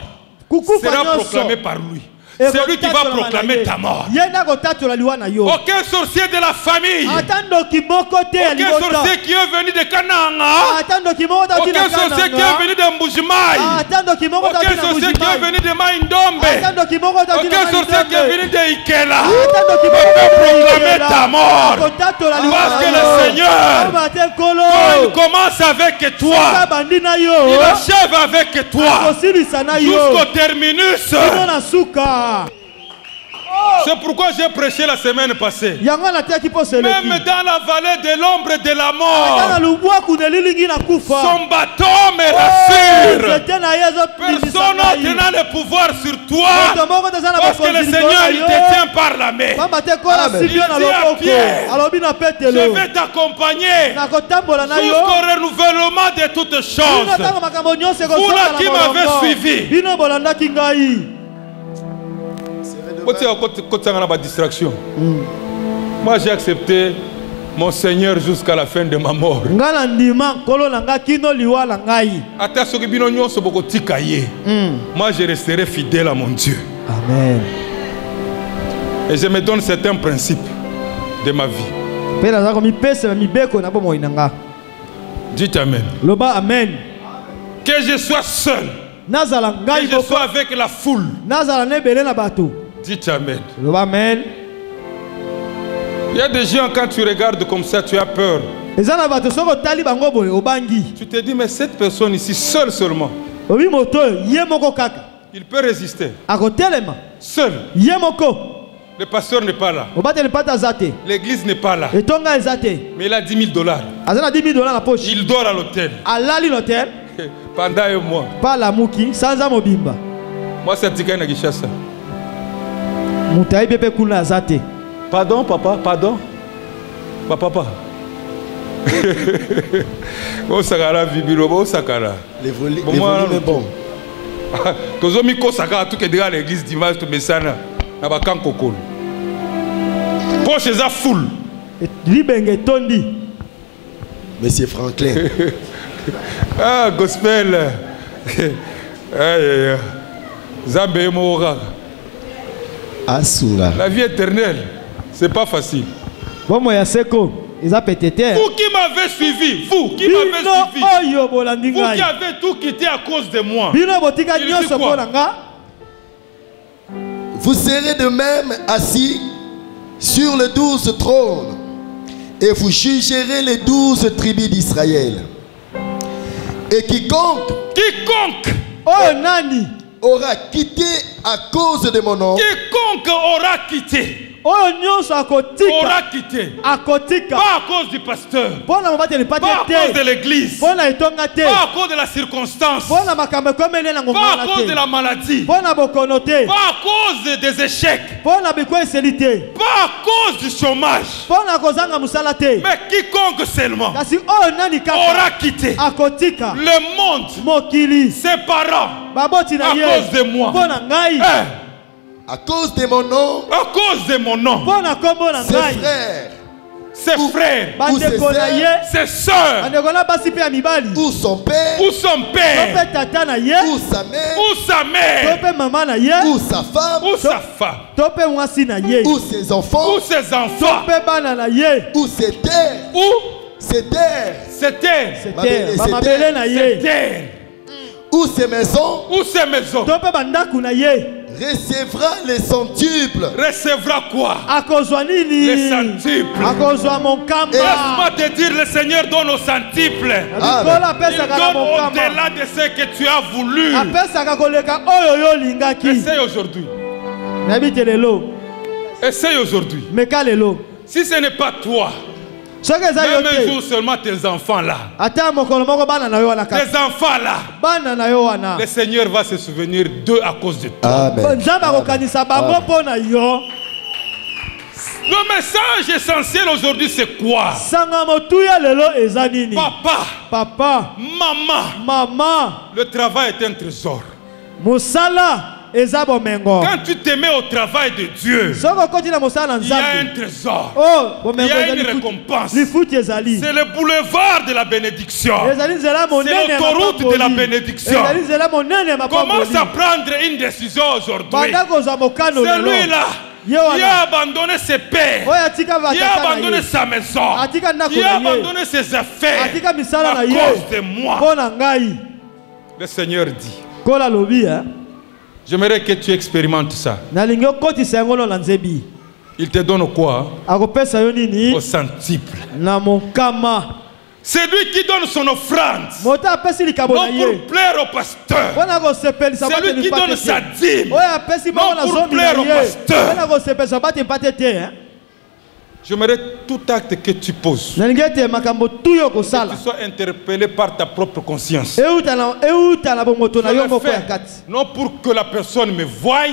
sera proclamée par lui. C'est lui qui va proclamer ta mort. Aucun sorcier de la famille, aucun sorcier qui est venu de Canaan, aucun sorcier qui est venu de Mbujimaï, aucun sorcier qui est venu de Maïndombe, aucun sorcier qui est venu de Ikela ne peut proclamer ta mort. Parce que le Seigneur, quand il commence avec toi, il achève avec toi jusqu'au terminus. C'est pourquoi j'ai prêché la semaine passée. Même dans la vallée de l'ombre de la mort, son bâton me rassure. Personne d'autre n'a le pouvoir sur toi, parce que le Seigneur il te tient par la main. Il dit à Pierre, je vais t'accompagner jusqu'au renouvellement de toutes choses. Vous là qui m'avez suivi, distraction. Moi j'ai accepté mon Seigneur jusqu'à la fin de ma mort. Moi je resterai fidèle à mon Dieu. Amen. Et je me donne certains principes de ma vie. Dites Amen. Amen. Que je sois seul, que je sois avec la foule. Dites Amen. Amen. Il y a des gens, quand tu regardes comme ça, tu as peur. Tu te dis, mais cette personne ici, seule seulement, il peut résister. Seul. Le pasteur n'est pas là. L'église n'est pas là. Mais il a $10,000. Il dort à l'hôtel. Pendant un mois. Moi, c'est Tika Nagishasa. Pardon, papa, pardon. Papa. Bon, Sakara, Vibiro, bon, Sakara. Les volumes est bon. Tozomiko Sakara, tout est déjà l'église dimanche, tout Messana. Nabakan Kokol. Pour chez la foule. Monsieur Franklin. Ah, gospel. Aïe, Zambé Moura. La vie éternelle, c'est pas facile. Vous qui m'avez suivi, vous qui avez tout quitté à cause de moi. Il dit quoi? vous serez de même assis sur les 12 trônes, et vous jugerez les 12 tribus d'Israël. Et quiconque oh nani aura quitté à cause de mon nom, quiconque aura quitté, oh nyonso akotika aura quitté, akotika pas à cause du pasteur, pona mabateli pas pate à cause de te l'église, pona etonga te pas à cause de la circonstance, pona makambo komele na pas ngomala à cause de te la maladie, pona bokono te pas à cause des échecs, pona bikweseli te pas à cause du chômage, pona kozanga musala te mais quiconque seulement kasi oh nani kaka aura quitté akotika le monde, mokili ses parents, baboti na à ye cause de moi, pona ngai à cause de mon nom, à cause de mon nom, pona kombo na ses ngai frères, ses frères, bandeko na ye ses sœurs, bandeko na basi mpe ya mibali ou son père, ou son to père, mpe tata na ye ou sa mère, ou sa to mère, mpe mama na ye ou sa femme, ou sa femme, to mpe mwasi na ye ou ses enfants, ou ses to enfants, mpe bana na ye ou ses terres, ou ses terres, ses terres, sete bamabele na ses ye terres, ou ses maisons, ou ses maisons, to mpe bandako na ye recevra les centuples. recevra quoi? akozwa Les nini centuples. akozwa monkamba Laisse-moi te dire, le Seigneur donne aux centuples. likolo Il apesaka na donne monkamba au-delà de ce que tu as voulu. apesaka koleka oyo yo olingaki Essaye aujourd'hui. nayebi te lelo Essaye aujourd'hui. meka lelo Si ce n'est pas toi, soki eza yo même un te jour seulement tes enfants là, ata mokolo moko bana na yo wana kaka tes enfants là, bana na yo wana le Seigneur va se souvenir d'eux à cause de toi. Amen. nzambe akokanisa bango mpo na yo Le message essentiel aujourd'hui, c'est quoi? sanga motuya lelo eza nini Papa, papa maman, mama le travail est un trésor. mosala eza bomengo Quand tu te mets au travail de Dieu, soki okoti na mosala na il y a un nzambe trésor. oh Il bomengo y a eza une lifuti- récompense. lifuti ezali C'est le boulevard de la bénédiction. ezali nzela monene C'est ya l'autoroute de la mapamboli. bénédiction. ezali nzela monene ya Commence à mapamboli prendre une décision aujourd'hui. banda kozwa mokano lelo Celui-là, Ye qui wana. a abandonné ses pères, oyo atika qui a batata na abandonné ye sa maison, atika ndako qui a na ye abandonné ses affaires atika misala à na ye cause de moi. mpo na ngai Le Seigneur dit, kola lobi j'aimerais que tu expérimentes ça. nalingi okotisa yango no na nzebi Il te donne quoi? akopesa yo nini Au centuple. na mokama C'est lui qui donne son offrande. moto apesi likabo na Non ye pour plaire au pasteur. mpona kosepelisa C'est lui qui donne sa dîme. oyo apesi bango na Non pour zomi na plaire au ye pasteur. mpona kosepelisa bate mpate te J'aimerais tout acte que tu poses, nalingi ete makambo tu yo que kosala tu sois interpellé par ta propre conscience. euta na bongoto na Je yo le moko ya fais, kati non pour que la personne me voie,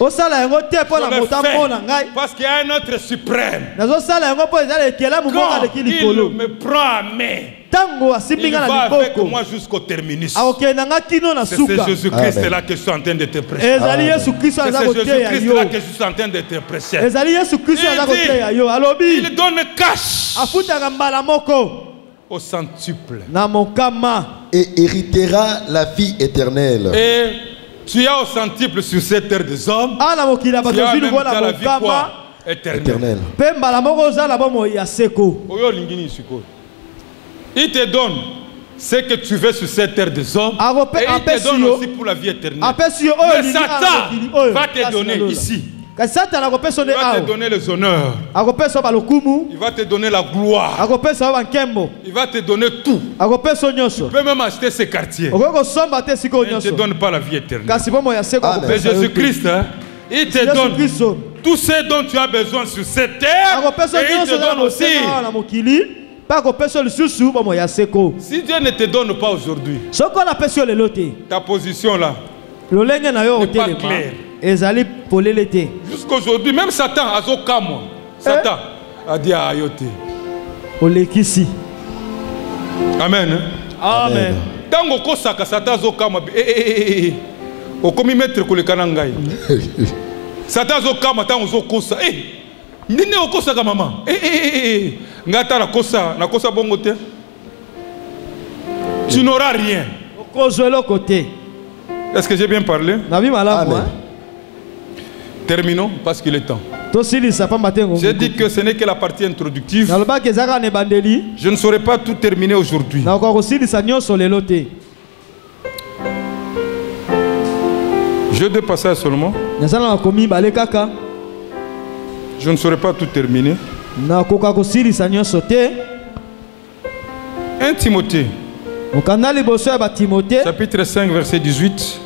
osala yango te mpo na je le moto fais amona ngai parce qu'il y a un autre suprême. nazosala yango mpo ezala ekelamu moko Quand aleki il likolo me prend à main, ntango asimbi il nga va na avec liboko moi jusqu'au terminus. akokenda nga kino na C'est suka Jésus-Christ Amen. là que je suis en train de te prêcher. ezali yesu kristo C'est aza koteya Jésus-Christ yo là que je suis en train de te prêcher. ezali yesu kristo Il aza dit, koteya yo alobi Il donne cash afutaka mbala moko au centuple. na mokama Et héritera la vie éternelle. Et tu as au centuple sur cette terre des hommes, ana mokili ya tu bato as ozwi même likola dans la vie mokama quoi? Éternelle. Éternelle. mpe mbala moko ozala bomoi ya seko Oyo lingini sikoyo. Il te donne ce que tu veux sur cette terre des hommes. Akope- Et il te apesi donne yo. aussi pour la vie éternelle. apesi yo oyo Mais olingi ana Satan mokili oyo va te kasi donner nalola. ici. kasi satana akopesa Il nde va te awa donner les honneurs. akopesa yo balokumu Il va te donner la gloire. akopesa yo bankembo Il va te donner tout. akopesa yo nyonso Tu peux même acheter ces quartiers. okoki kosomba te esika oyo Mais il ne te nyonso donne pas la vie éternelle. kasi bomoi ya seko Amen. Mais akopesa yo te. Jésus-Christ, hein, il te yesu donne kristo tout ce dont tu as besoin sur cette terre. akopesa Et yo il nyonso te eza na donne aussi. mosenga awa na mokili mpe akopesa yo lisusu bomoi ya seko Si Dieu ne te donne pas aujourd'hui, soki oyo apesi yo lelo te ta position là, lolenge na yo N'est pas otelema clair. ezali polele te jusqu'aujourd'hui, même Satan, Azokamwa, Satan a dit à Ayote. olekisi Amen. hein? amen Tango okosaka Satan Azokamwa, okomi maître koleka na ngai. Satan Azokamwa tango ozokosa. Nini okosaka mama? Ngata nakosa bongo te. Tu n'auras rien. okozwa eloko te Est-ce que j'ai bien parlé? nabi malamu Amen. Terminons parce qu'il est temps. tosilisa pamba te J'ai dit que ce n'est que la partie introductive. nalobaki eza kaka na ebandeli Je ne saurais pas tout terminer aujourd'hui. nakoka kosilisa nyonso lelo te J'ai deux passages seulement. Je ne saurais pas tout terminer. 1 Timothée. Chapitre 5, verset 18.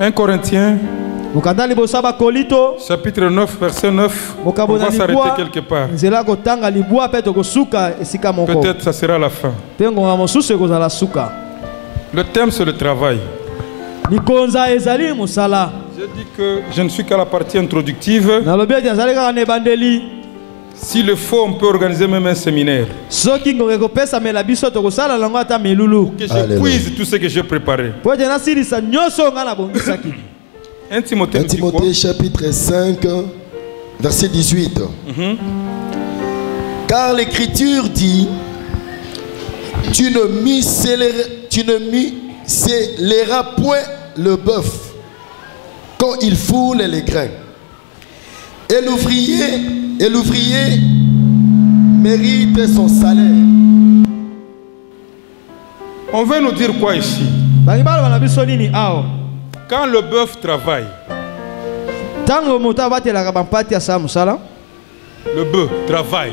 1 Corinthiens. Chapitre 9, verset 9. On va s'arrêter quelque part. Peut-être ça sera la fin. Le thème, c'est le travail. Je dis que je ne suis qu'à la partie introductive. S'il le faut, on peut organiser même un séminaire. Pour que je puise tout ce que j'ai préparé. 1 Timothée chapitre 5, verset 18. Car l'Écriture dit, tu ne muselleras point le bœuf quand il foule les grains. Et l'ouvrier mérite son salaire. On veut nous dire quoi ici? Quand le bœuf travaille, le bœuf travaille.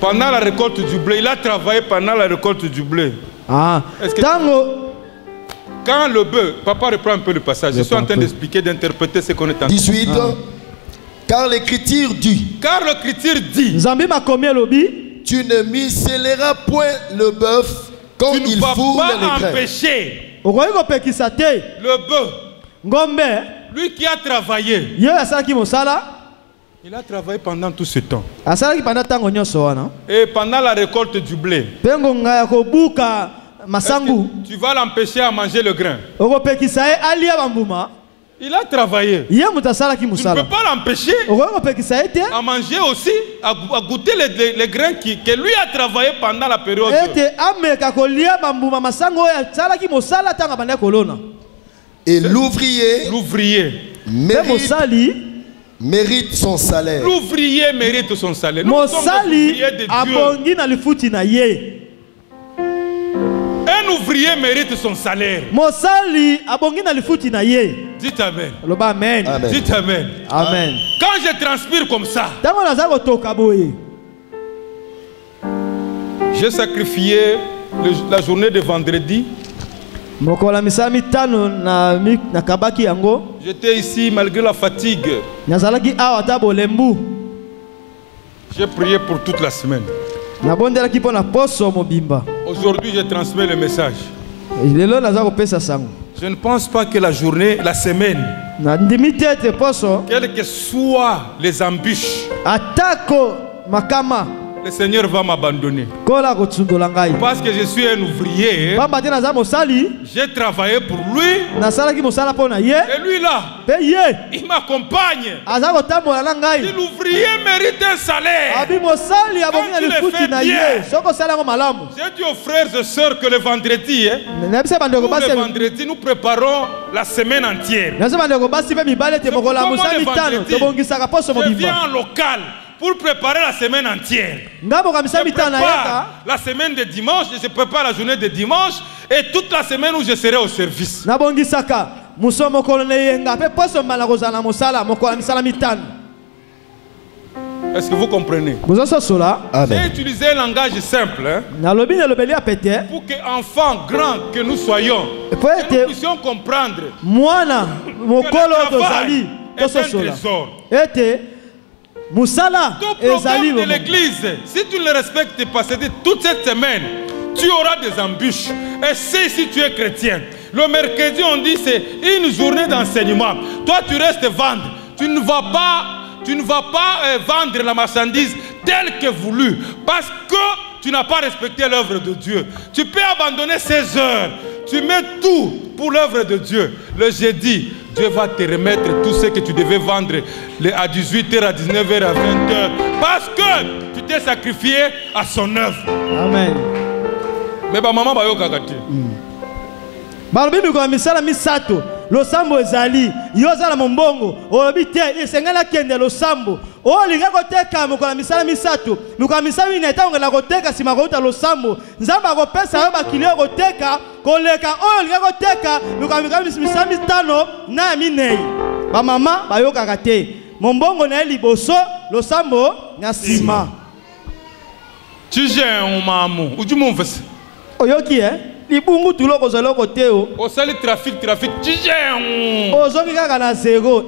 Pendant la récolte du blé, il a travaillé pendant la récolte du blé. Quand le bœuf, papa reprend un peu le passage, je suis en train d'expliquer, d'interpréter ce qu'on est en train de dire. 18. Car l'Écriture dit, tu ne muselleras point le bœuf quand il foule les grains. Empêcher le bœuf, lui qui a travaillé, il a travaillé pendant tout ce temps. Et pendant la récolte du blé, tu vas l'empêcher à manger le grain. Il a travaillé. Tu ne peux pas l'empêcher à manger aussi, à goûter les grains que lui a travaillé pendant la période. Et l'ouvrier mérite son salaire. L'ouvrier mérite son salaire. Nous sommes des ouvriers de Dieu. Un ouvrier mérite son salaire. Dites Amen. Amen. Dites Amen. Amen. Quand je transpire comme ça, j'ai sacrifié la journée de vendredi. J'étais ici malgré la fatigue. J'ai prié pour toute la semaine. Aujourd'hui, je transmets le message. Je ne pense pas que la journée, la semaine, quelles que soient les embûches, le Seigneur va m'abandonner. Parce que je suis un ouvrier. J'ai travaillé pour lui. Et lui là, il m'accompagne. Si l'ouvrier mérite un salaire, quand tu le fais bien. J'ai dit aux frères et sœurs que le vendredi, nous préparons la semaine entière. Je viens en local pour préparer la semaine entière. Je prépare la semaine de dimanche, je prépare la journée de dimanche et toute la semaine où je serai au service. Est-ce que vous comprenez? J'ai utilisé un langage simple pour que enfants grands que nous soyons, que nous puissions comprendre que le travail est un trésor. Ton programme de l'église, si tu ne le respectes pas, c'est-à-dire toute cette semaine, tu auras des embûches. Et si tu es chrétien, le mercredi on dit c'est une journée d'enseignement. Toi tu restes vendre. Tu ne vas pas vendre la marchandise telle que voulue parce que tu n'as pas respecté l'œuvre de Dieu. Tu peux abandonner 16 heures. Tu mets tout pour l'œuvre de Dieu. Le jeudi, Dieu va te remettre tout ce que tu devais vendre à 18h, à 19h, à 20h. Parce que tu t'es sacrifié à son œuvre. Amen. Mais maman va y aller. losambo ezali yo zala mombongo olobi te esengana kende losambo olinga koteka mokola misala misato mokola misala ina etangela koteka sima kota losambo nzamba akopesa yo bakilio koteka koleka oyo linga koteka mokola misala mitano na minei ba mama bayokaka te mombongo na liboso losambo na sima tije mamu ujumu mfese oyoki libungu tulo kozalo kote o osali trafic tije ozoki kaka na zero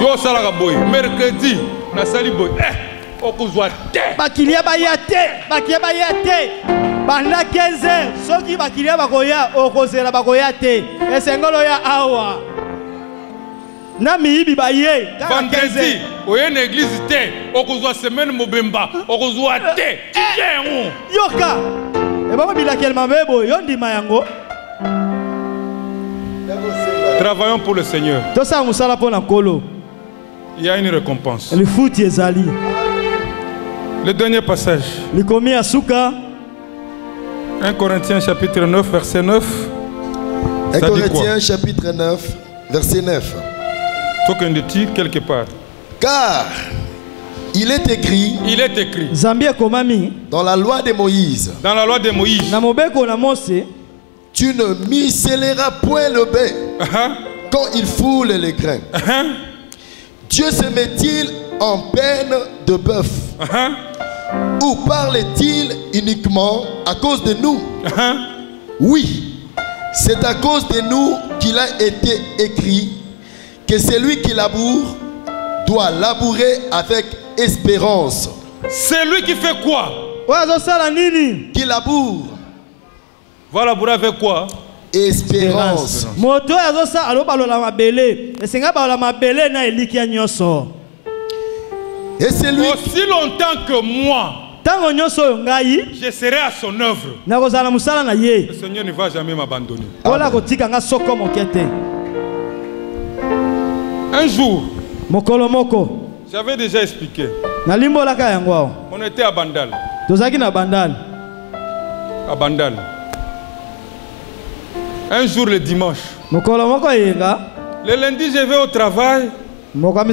yo salaka boy mercredi na sali boy okuzwa te bakilia baya te banda 15 soki bakilia bakoya okozela bakoya te esengolo ya awa na miyibi baye vendredi oye na église te okuzwa semaine mobemba okuzwa te tije yoka ebako bilakeli mabebo yo ndima yango. Travaillons pour le Seigneur. Il y a une récompense. Le dernier passage. 1 Corinthiens chapitre 9 verset 9. 1 Corinthiens chapitre 9 verset 9. Il faut qu'on le tire quelque part. Car il est écrit dans la loi de Moïse. Dans la loi de Moïse. Tu ne muselleras point le bœuf quand il foule les grains. Dieu se met-il en peine de bœuf? Ou parle-t-il uniquement à cause de nous? Oui, c'est à cause de nous qu'il a été écrit que celui qui laboure doit labourer avec espérance. C'est lui qui fait quoi? Qui laboure. Va labourer avec quoi? Espérance. Et c'est lui. Aussi longtemps que moi, je serai à son œuvre. Le Seigneur ne va jamais m'abandonner. Un jour, j'avais déjà expliqué. On était à Bandal. À Bandal. Un jour le dimanche. Le lundi, je vais au travail. Quelqu'un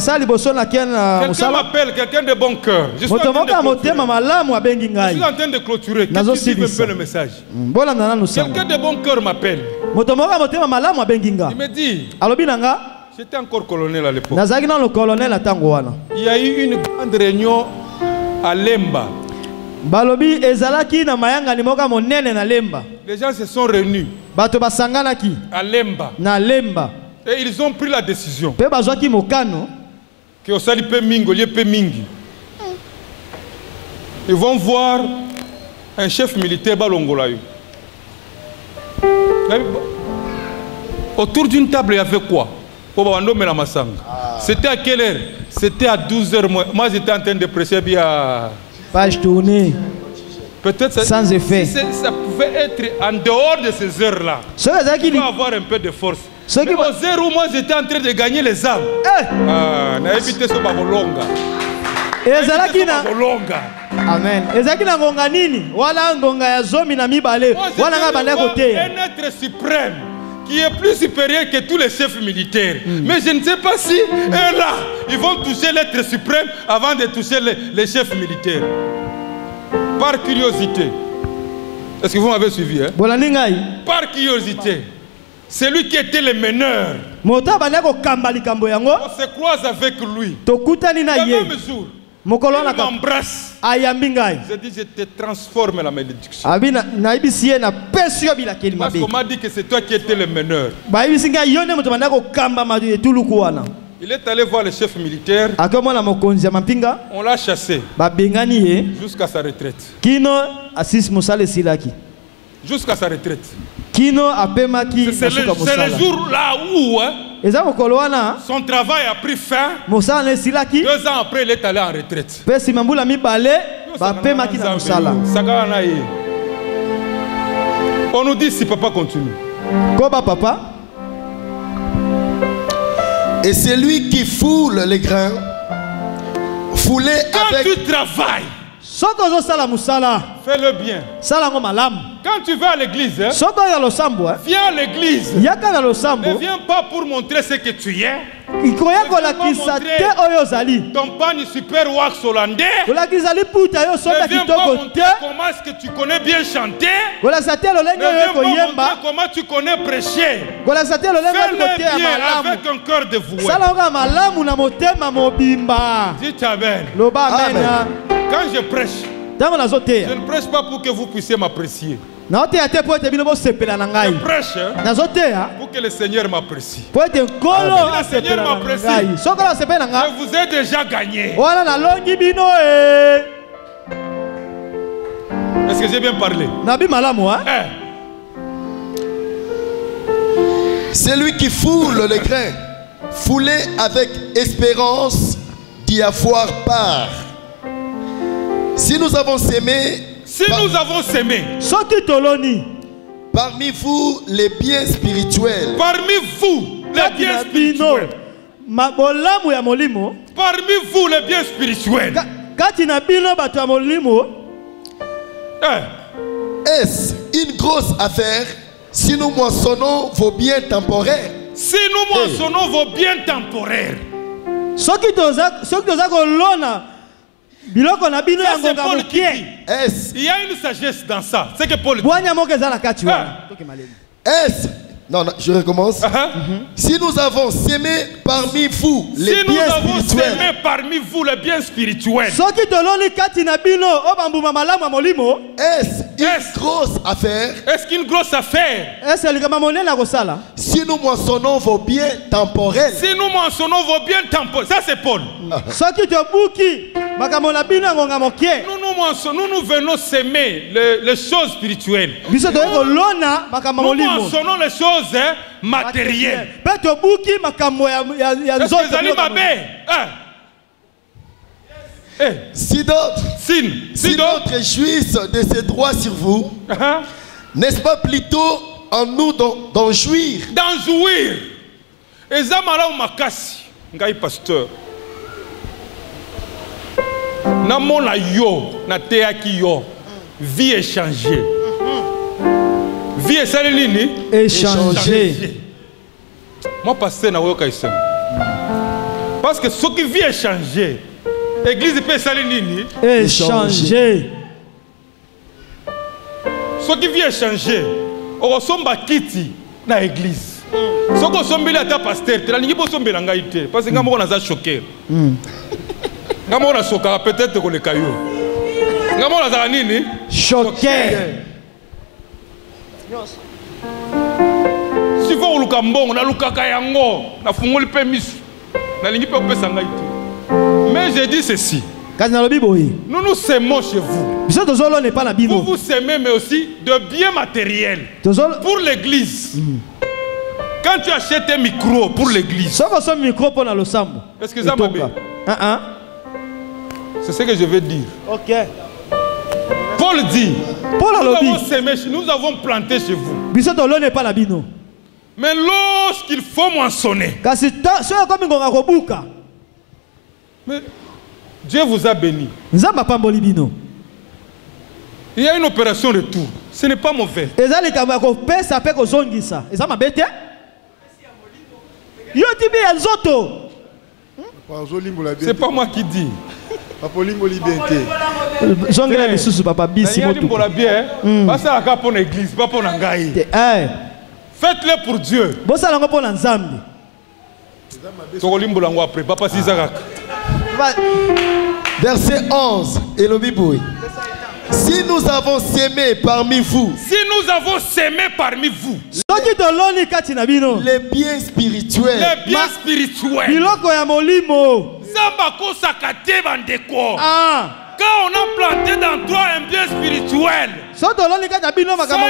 m'appelle, quelqu'un de bon cœur. Je suis en train de clôturer. Qu'est-ce que tu veux faire le message? Quelqu'un de bon cœur m'appelle. Il me dit, j'étais encore colonel à l'époque. Il y a eu une grande réunion à Lemba. Les gens se sont réunis à Lemba. Et ils ont pris la décision que Osali pe mingo, ils vont voir un chef militaire balongolayo. Autour d'une table, il y avait quoi? C'était à quelle heure? C'était à 12h. Moi, j'étais en train de prêcher bien. Page tournée. Peut-être sans effet. Ça pouvait être en dehors de ces heures-là. Il faut avoir un peu de force. Mais aux heures où moi j'étais en train de gagner les âmes. Na évité ce babolonga. Amen. Ezaki na ngonga nini? Wala ngonga ya zomi na mibale. Wala nga banda côté. Un être suprême qui est plus supérieur que tous les chefs militaires. Mais je ne sais pas si eux là, ils vont toucher l'être suprême avant de toucher les chefs militaires. Par curiosité. Est-ce que vous m'avez suivi? Par curiosité. C'est lui qui était le meneur. On se croise avec lui. Le même jour, il m'embrasse. Je dis, je te transforme la malédiction. Parce qu'on m'a dit que c'est toi qui étais le meneur. Il est allé voir le chef militaire. On l'a chassé jusqu'à sa retraite. Jusqu'à sa retraite. C'est le jour là où son travail a pris fin. 2 ans après, il est allé en retraite. On nous dit si papa continue. Et c'est lui qui foule les grains. Fouler quand avec... tu travailles, fais-le bien. Quand tu vas à l'église, hein, viens à l'église. Ne viens pas pour montrer ce que tu es. Ton pagne super wax hollandais. Ne viens pas montrer comment est-ce que tu connais bien chanter. Ne viens pas montrer comment tu connais prêcher. Fais-le bien avec un cœur dévoué. Dites Amen. Quand je prêche, je ne prêche pas pour que vous puissiez m'apprécier. Je prêche pour que le Seigneur m'apprécie. Si le Seigneur m'apprécie, je vous ai déjà gagné. Est-ce que j'ai bien parlé? Celui qui foule les grains, foulé avec espérance d'y avoir part. Si nous avons sémé, parmi vous les biens spirituels, parmi vous les biens spirituels, parmi vous les biens spirituels, est-ce une grosse affaire si nous moissonnons vos biens temporaires? Si nous moissonnons vos biens temporaires. Il y a une sagesse dans ça. C'est que Paul dit. Est-ce, non, je recommence. Si nous avons sémé parmi vous les biens spirituels. Si nous avons sémé parmi vous les biens spirituels. Est-ce une grosse affaire? Est-ce qu'une grosse affaire? Si nous moissonnons vos biens temporels. Si nous moissonnons vos biens temporels. Ça c'est Paul. Nous venons s'aimer les choses spirituelles. Nous moissonnons les choses matérielles. Si d'autres jouissent de ces droits sur vous, n'est-ce pas plutôt en nous d'en jouir? D'en jouir. Et ça m'a makasi. Ngai pasteur. Namona yo, na teaki yo, vie échangée. Vie échangée. Moi, pasteur, na woka isem. Parce que ce qui vit échangé, l'église peut salir nini? Échanger. Ce qui vit échangé, on ressemble kiti na l'église. Ce qu'on ressemble à ta pasteur, tu n'as pas ressemble à ngaïté. Parce que nous sommes choqués. Peut-être que les cailloux. Choqué. Si vous avez un bon, mais je dis ceci. Nous nous aimons chez vous. Vous vous aimez, mais aussi de biens matériels pour l'église. Quand tu achètes un micro pour l'église, est-ce que ça m'a bien? C'est ce que je veux dire. Ok. Paul dit, nous avons planté chez vous. Mais lorsqu'il faut moissonner, mais Dieu vous a béni. Il y a une opération de retour. Ce n'est pas mauvais. C'est pas moi qui dis. Faites-le pour Dieu. Verset 11. Si nous avons sémé parmi vous, les biens spirituels, quand on a planté dans toi un bien spirituel, ça a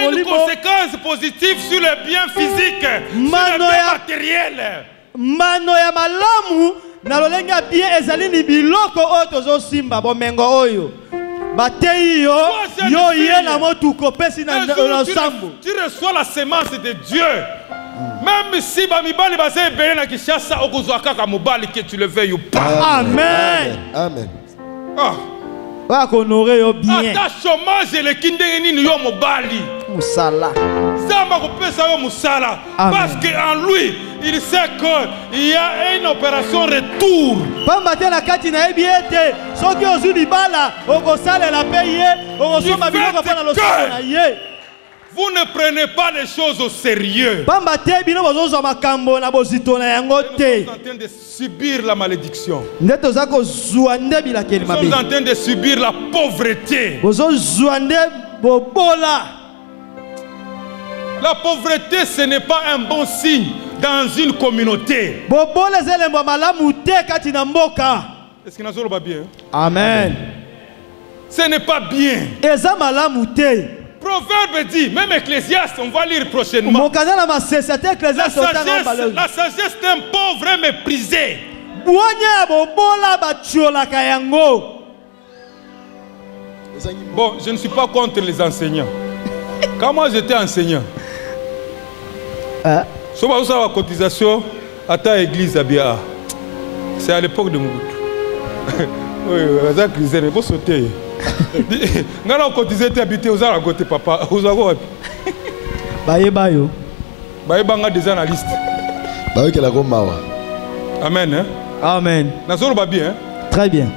une conséquence positive sur les biens physiques, sur les biens matériels. Tu reçois la semence de Dieu. Même si que tu le veuilles ou pas. Amen. Amen. Honorer bien. Ta chômage et le kindengeni yo mobali. musala. Parce qu'en lui, il sait qu'il y a une opération retour. Vous ne prenez pas les choses au sérieux. Vous êtes en train de subir la malédiction. Vous êtes en train de subir la pauvreté. La pauvreté, ce n'est pas un bon signe dans une communauté. Est-ce que nous sommes bien? Amen. Ce n'est pas bien. Proverbe dit, même Ecclésiaste, on va lire prochainement. La sagesse d'un pauvre est méprisée. Bon, je ne suis pas contre les enseignants. Quand moi j'étais enseignant, sur la cotisation à ta église à Bia, c'est à l'époque de Mobutu. Oui, la crise, il faut sauter. Quand on cotisait, tu habitais aux arts à côté, papa. Aux arts. Baye banga des analystes. Baye qui la gomme mawa. Amen. Hein? Amen. Nazoro ba bien. Très bien.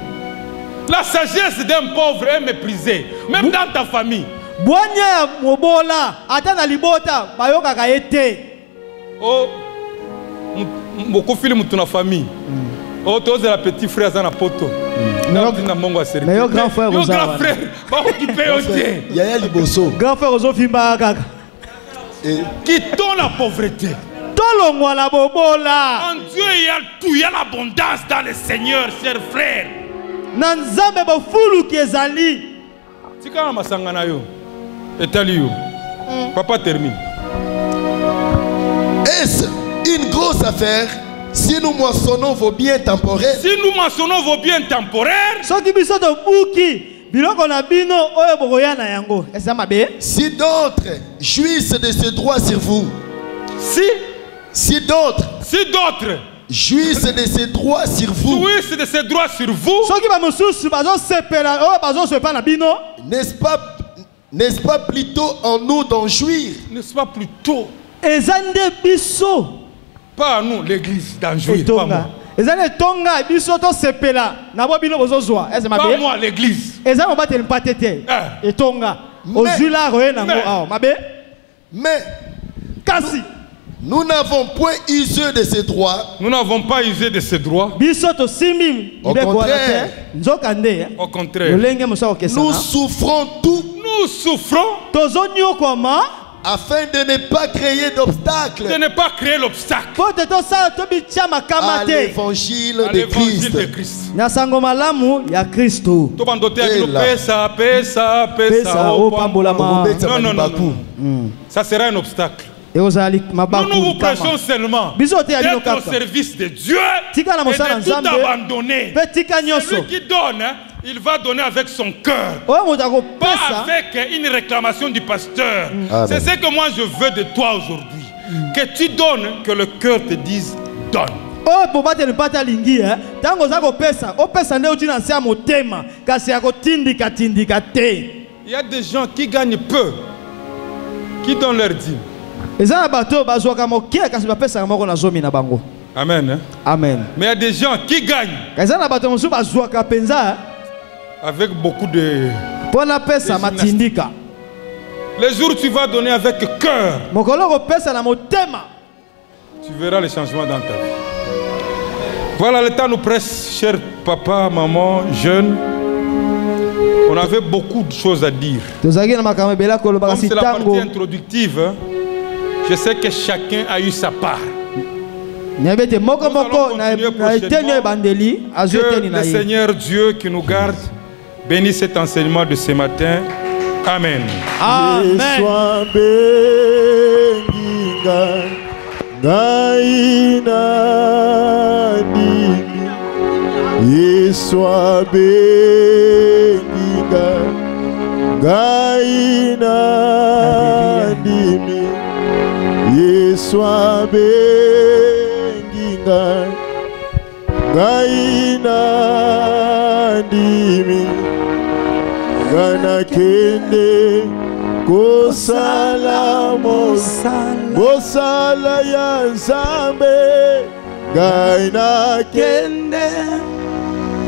La sagesse d'un pauvre est méprisée, même dans ta famille. Boanya mobola atana libota bayoka kaete. Oh, beaucoup film dans la famille. Oh, tu es la petite frère dans la poto. Meilleur grand frère aux grand frère, va occuper aussi. Yaya Liboso. Grand frère aux Fimba Kaka. Quittons la pauvreté. Tolongwa la bobola. En Dieu, il y a tout, il y a l'abondance dans le Seigneur, chers frères. Nanzambe ba fulu kezali. Tika masangana yo. Etali yo. Papa termine. Est-ce une grosse affaire si nous moissonnons vos biens temporaires? Si nous moissonnons vos biens temporaires. Si d'autres jouissent de ce droit sur vous. Si d'autres jouissent de ces droits sur vous. Jouissent de ces droits sur vous. N'est-ce pas plutôt en nous d'en jouir? N'est-ce pas plutôt? Pas à nous, l'église, d'en jouir. Pas moi. Pas moi, l'église. Mais nous n'avons point usé de ces droits. Nous n'avons pas usé de ces droits. Au contraire. Nous souffrons tout. Nous souffrons afin de ne pas créer d'obstacles. De ne pas créer l'obstacle à l'évangile de Christ. Non. Ça sera un obstacle. Nous vous prêchons seulement d'être au service de Dieu et de tout abandonner. Celui qui donne, il va donner avec son cœur, pas avec une réclamation du pasteur. C'est ce que moi je veux de toi aujourd'hui. Que tu donnes, que le cœur te dise donne. Il y a des gens qui gagnent peu, qui donnent leur dîme. Amen. Amen. Mais il y a des gens qui gagnent avec beaucoup de... Les jours où tu vas donner avec cœur, tu verras les changements dans ta vie. Voilà, le temps nous presse, cher papa, maman, jeunes. On avait beaucoup de choses à dire. Comme c'est la partie introductive, je sais que chacun a eu sa part. Que le Seigneur Dieu qui nous garde bénisse cet enseignement de ce matin. Amen. Amen. Gana kende Kosala mosala ya Nzambe, Gaina kende